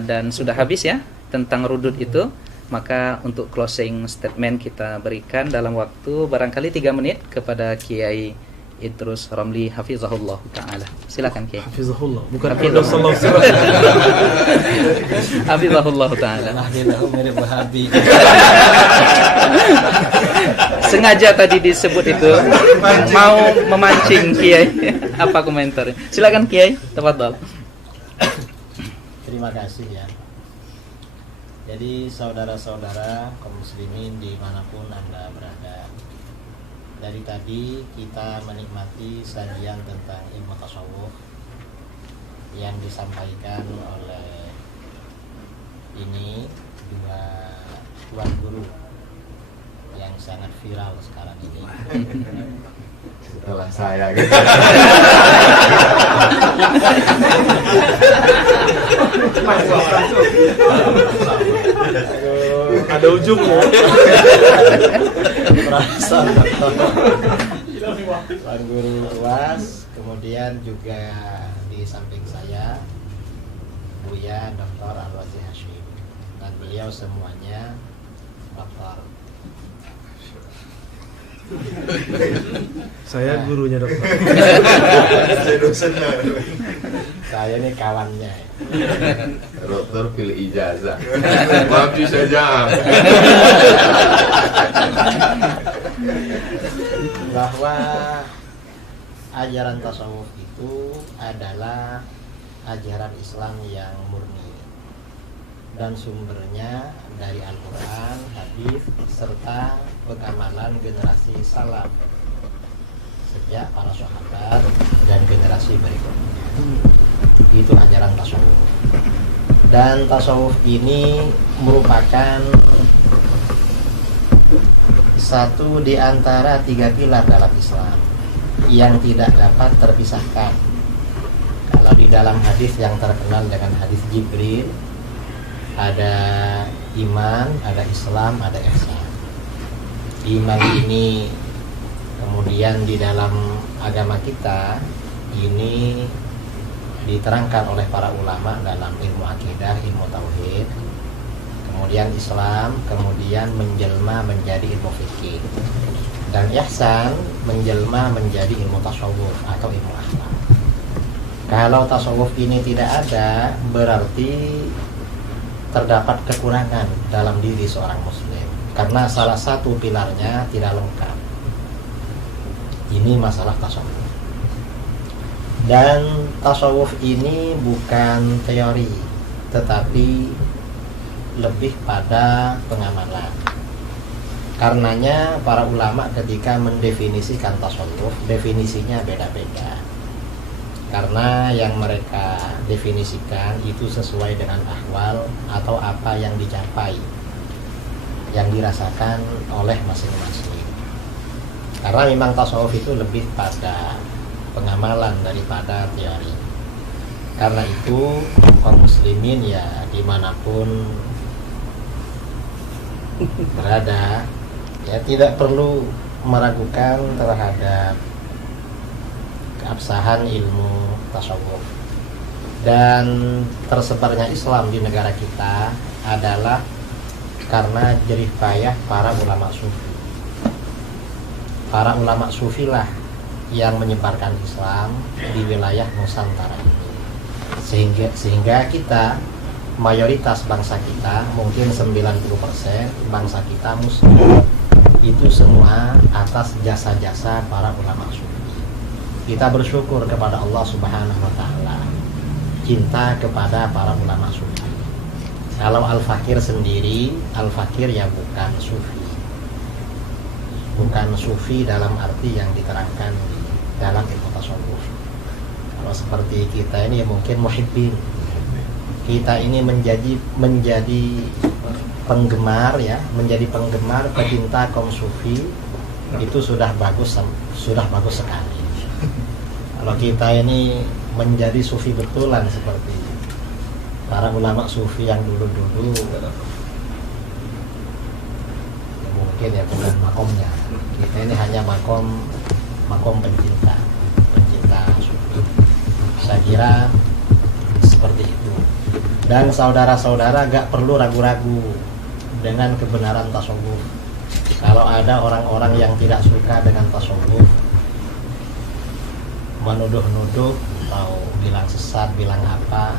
dan sudah habis ya tentang rudud itu. Maka untuk closing statement kita berikan dalam waktu barangkali 3 menit kepada Kiai Idrus Romli hafizahullah taala. Silakan Kiai. Hafizahullah, bukan Qaddasallahu sirrah. Hafizahullah taala. Sengaja tadi disebut itu mau memancing Kiai. Apa komentarnya? Silakan Kiai, tafadhol. Terima kasih ya. Jadi saudara-saudara kaum muslimin dimanapun Anda berada, dari tadi kita menikmati sajian tentang ilmu tasawuf yang disampaikan oleh ini dua tuan guru yang sangat viral sekarang ini. Setelah saya gitu. Ada ujungnya. Tuan Guru UAS, kemudian juga di samping saya Buya Dr. Al-Wazi Hashim, dan beliau semuanya doktor. Saya gurunya dokter. Saya ini kawannya. Dokter pilih ijazah. Maafin saja. Bahwa ajaran tasawuf itu adalah ajaran Islam yang murni dan sumbernya dari Al-Quran, hadis, serta pengamalan generasi salaf sejak para sahabat dan generasi berikutnya. Itu ajaran tasawuf. Dan tasawuf ini merupakan satu di antara 3 pilar dalam Islam yang tidak dapat terpisahkan. Kalau di dalam hadis yang terkenal dengan hadis Jibril, ada iman, ada Islam, ada ihsan. Iman ini kemudian di dalam agama kita ini diterangkan oleh para ulama dalam ilmu akidah, ilmu tauhid. Kemudian Islam, kemudian menjelma menjadi ilmu fikih. Dan ihsan menjelma menjadi ilmu tasawuf atau ilmu akhlak. Kalau tasawuf ini tidak ada, berarti terdapat kekurangan dalam diri seorang muslim, karena salah satu pilarnya tidak lengkap. Ini masalah tasawuf. Dan tasawuf ini bukan teori, tetapi lebih pada pengamalan. Karenanya para ulama ketika mendefinisikan tasawuf, definisinya beda-beda. Karena yang mereka definisikan itu sesuai dengan ahwal atau apa yang dicapai, yang dirasakan oleh masing-masing. Karena memang tasawuf itu lebih pada pengamalan daripada teori. Karena itu kaum muslimin ya dimanapun berada, ya tidak perlu meragukan terhadap keabsahan ilmu tasawuf. Dan tersebarnya Islam di negara kita adalah karena jerih payah para ulama sufi. Para ulama sufi lah yang menyebarkan Islam di wilayah Nusantara ini. Sehingga kita, mayoritas bangsa kita, mungkin 90% bangsa kita muslim, itu semua atas jasa-jasa para ulama sufi. Kita bersyukur kepada Allah Subhanahu wa Ta'ala, cinta kepada para ulama sufi. Kalau Al-Fakir sendiri, Al-Fakir ya bukan sufi. Bukan sufi dalam arti yang diterangkan dalam ilmu tasawuf. Kalau seperti kita ini ya mungkin muhibbin. Kita ini menjadi penggemar ya, menjadi penggemar pecinta kaum sufi, itu sudah bagus sekali. Kalau kita ini menjadi sufi betulan seperti para ulama sufi yang dulu-dulu, ya mungkin ya bukan makomnya. Kita ini hanya makom pencinta sufi. Saya kira seperti itu. Dan saudara-saudara gak perlu ragu-ragu dengan kebenaran tasawuf. Kalau ada orang-orang yang tidak suka dengan tasawuf, menuduh-nuduh atau bilang sesat, bilang apa,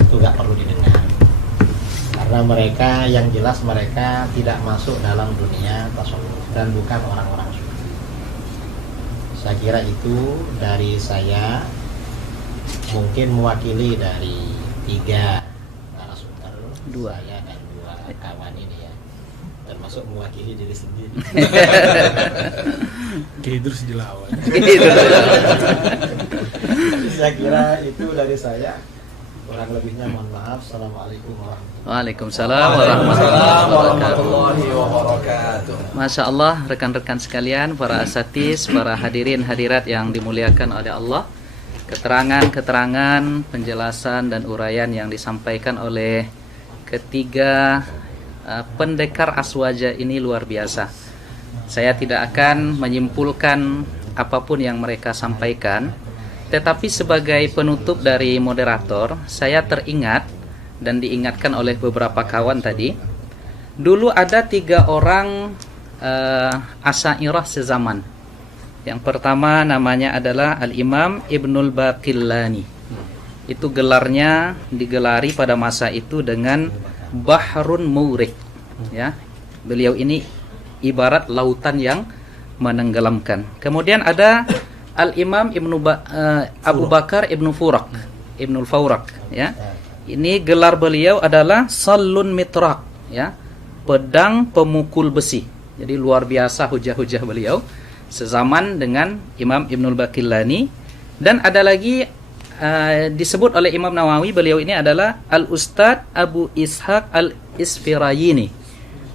itu gak perlu didengar. Karena mereka, yang jelas mereka tidak masuk dalam dunia tasawuf dan bukan orang-orang sufi. Saya kira itu dari saya, mungkin mewakili dari 3 narasumber, 2 saya dan 2 kawan ini ya, termasuk mewakili diri sendiri. Idrus Jelawan. Saya kira itu dari saya. Kurang lebihnya mohon maaf. Assalamualaikum warahmatullahi wabarakatuh. Waalaikumsalam warahmatullahi wabarakatuh. Masya Allah, rekan-rekan sekalian, para asatiz, para hadirin hadirat yang dimuliakan oleh Allah, keterangan-keterangan, penjelasan dan uraian yang disampaikan oleh ketiga pendekar aswaja ini luar biasa. Saya tidak akan menyimpulkan apapun yang mereka sampaikan. Tetapi sebagai penutup dari moderator, saya teringat dan diingatkan oleh beberapa kawan tadi. Dulu ada 3 orang Asy'ariyah sezaman. Yang pertama namanya adalah Al-Imam Ibnul Baqillani. Itu gelarnya digelari pada masa itu dengan Bahrun Mawrik. Ya, beliau ini ibarat lautan yang menenggelamkan. Kemudian ada Al-Imam Abu Bakar Ibnu Furak, Ibnul Fawrak, ya. Ini gelar beliau adalah Sallun Mitrak, ya, pedang pemukul besi. Jadi luar biasa hujah-hujah beliau sezaman dengan Imam Ibnul Baqillani. Dan ada lagi disebut oleh Imam Nawawi, beliau ini adalah Al-Ustadz Abu Ishaq Al-Isfirayini.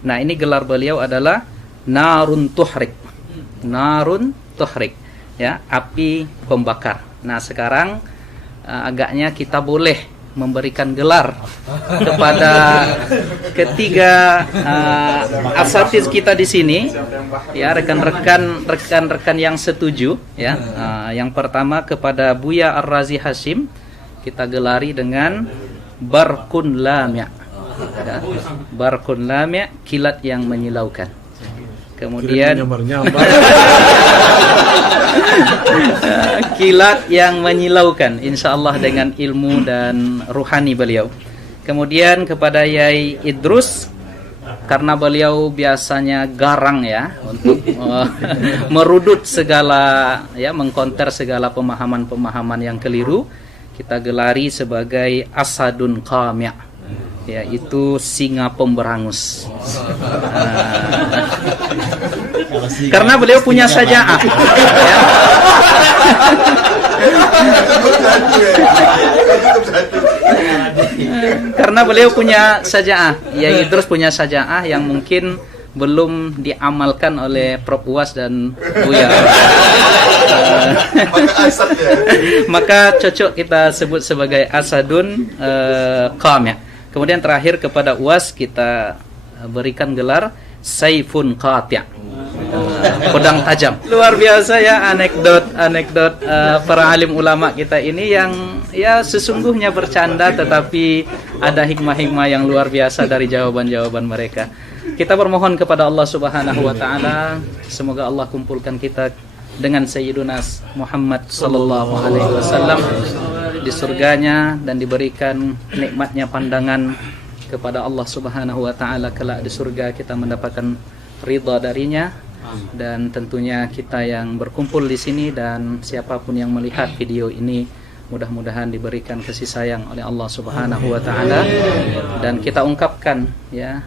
Nah, ini gelar beliau adalah Narun Tuhrik. Narun Tuhrik, ya, api pembakar. Nah, sekarang agaknya kita boleh memberikan gelar kepada ketiga asatiz kita di sini, ya, rekan-rekan yang setuju, ya. Yang pertama kepada Buya Ar-Razi Hashim kita gelari dengan Barqun Lami', ya. Barqun Lami', kilat yang menyilaukan. Kemudian kilat yang menyilaukan, insyaallah dengan ilmu dan ruhani beliau. Kemudian kepada Yai Idrus, karena beliau biasanya garang, ya, untuk merudut segala, ya, mengkonter segala pemahaman-pemahaman yang keliru, kita gelari sebagai Asadun Qami', yaitu singa pemberangus. Karena beliau punya saja'ah, ya. Karena beliau punya saja'ah, ya, terus punya saja'ah yang mungkin belum diamalkan oleh Prof Uwas dan Buya. Maka cocok kita sebut sebagai Asadun Qami'. Kemudian terakhir kepada Uwas kita berikan gelar Saifun Qati', pedang tajam. Luar biasa, ya, anekdot para alim ulama kita ini yang, ya, sesungguhnya bercanda tetapi ada hikmah-hikmah yang luar biasa dari jawaban-jawaban mereka. Kita bermohon kepada Allah Subhanahu wa taala, semoga Allah kumpulkan kita dengan Sayyiduna Muhammad sallallahu alaihi wasallam di surganya dan diberikan nikmatnya pandangan kepada Allah Subhanahu wa taala kelak di surga, kita mendapatkan ridha darinya. Dan tentunya kita yang berkumpul di sini dan siapapun yang melihat video ini mudah-mudahan diberikan kasih sayang oleh Allah Subhanahu wa taala, dan kita ungkapkan, ya,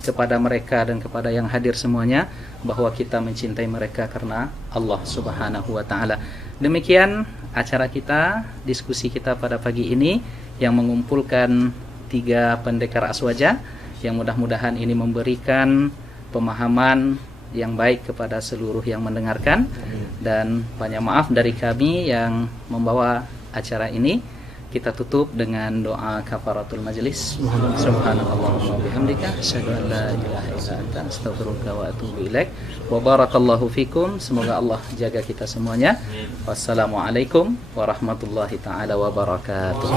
kepada mereka dan kepada yang hadir semuanya bahwa kita mencintai mereka karena Allah Subhanahu wa taala. Demikian acara kita, diskusi kita pada pagi ini yang mengumpulkan 3 pendekar aswaja, yang mudah-mudahan ini memberikan pemahaman yang baik kepada seluruh yang mendengarkan. Dan banyak maaf dari kami yang membawa acara ini. Kita tutup dengan doa kafaratul majlis. Subhanallahumma bihamdika asyhadu an la ilaha illa anta astaghfiruka wa atubu ilaik. Wa barakallahu fikum. Semoga Allah jaga kita semuanya. Wassalamualaikum warahmatullahi taala wabarakatuh.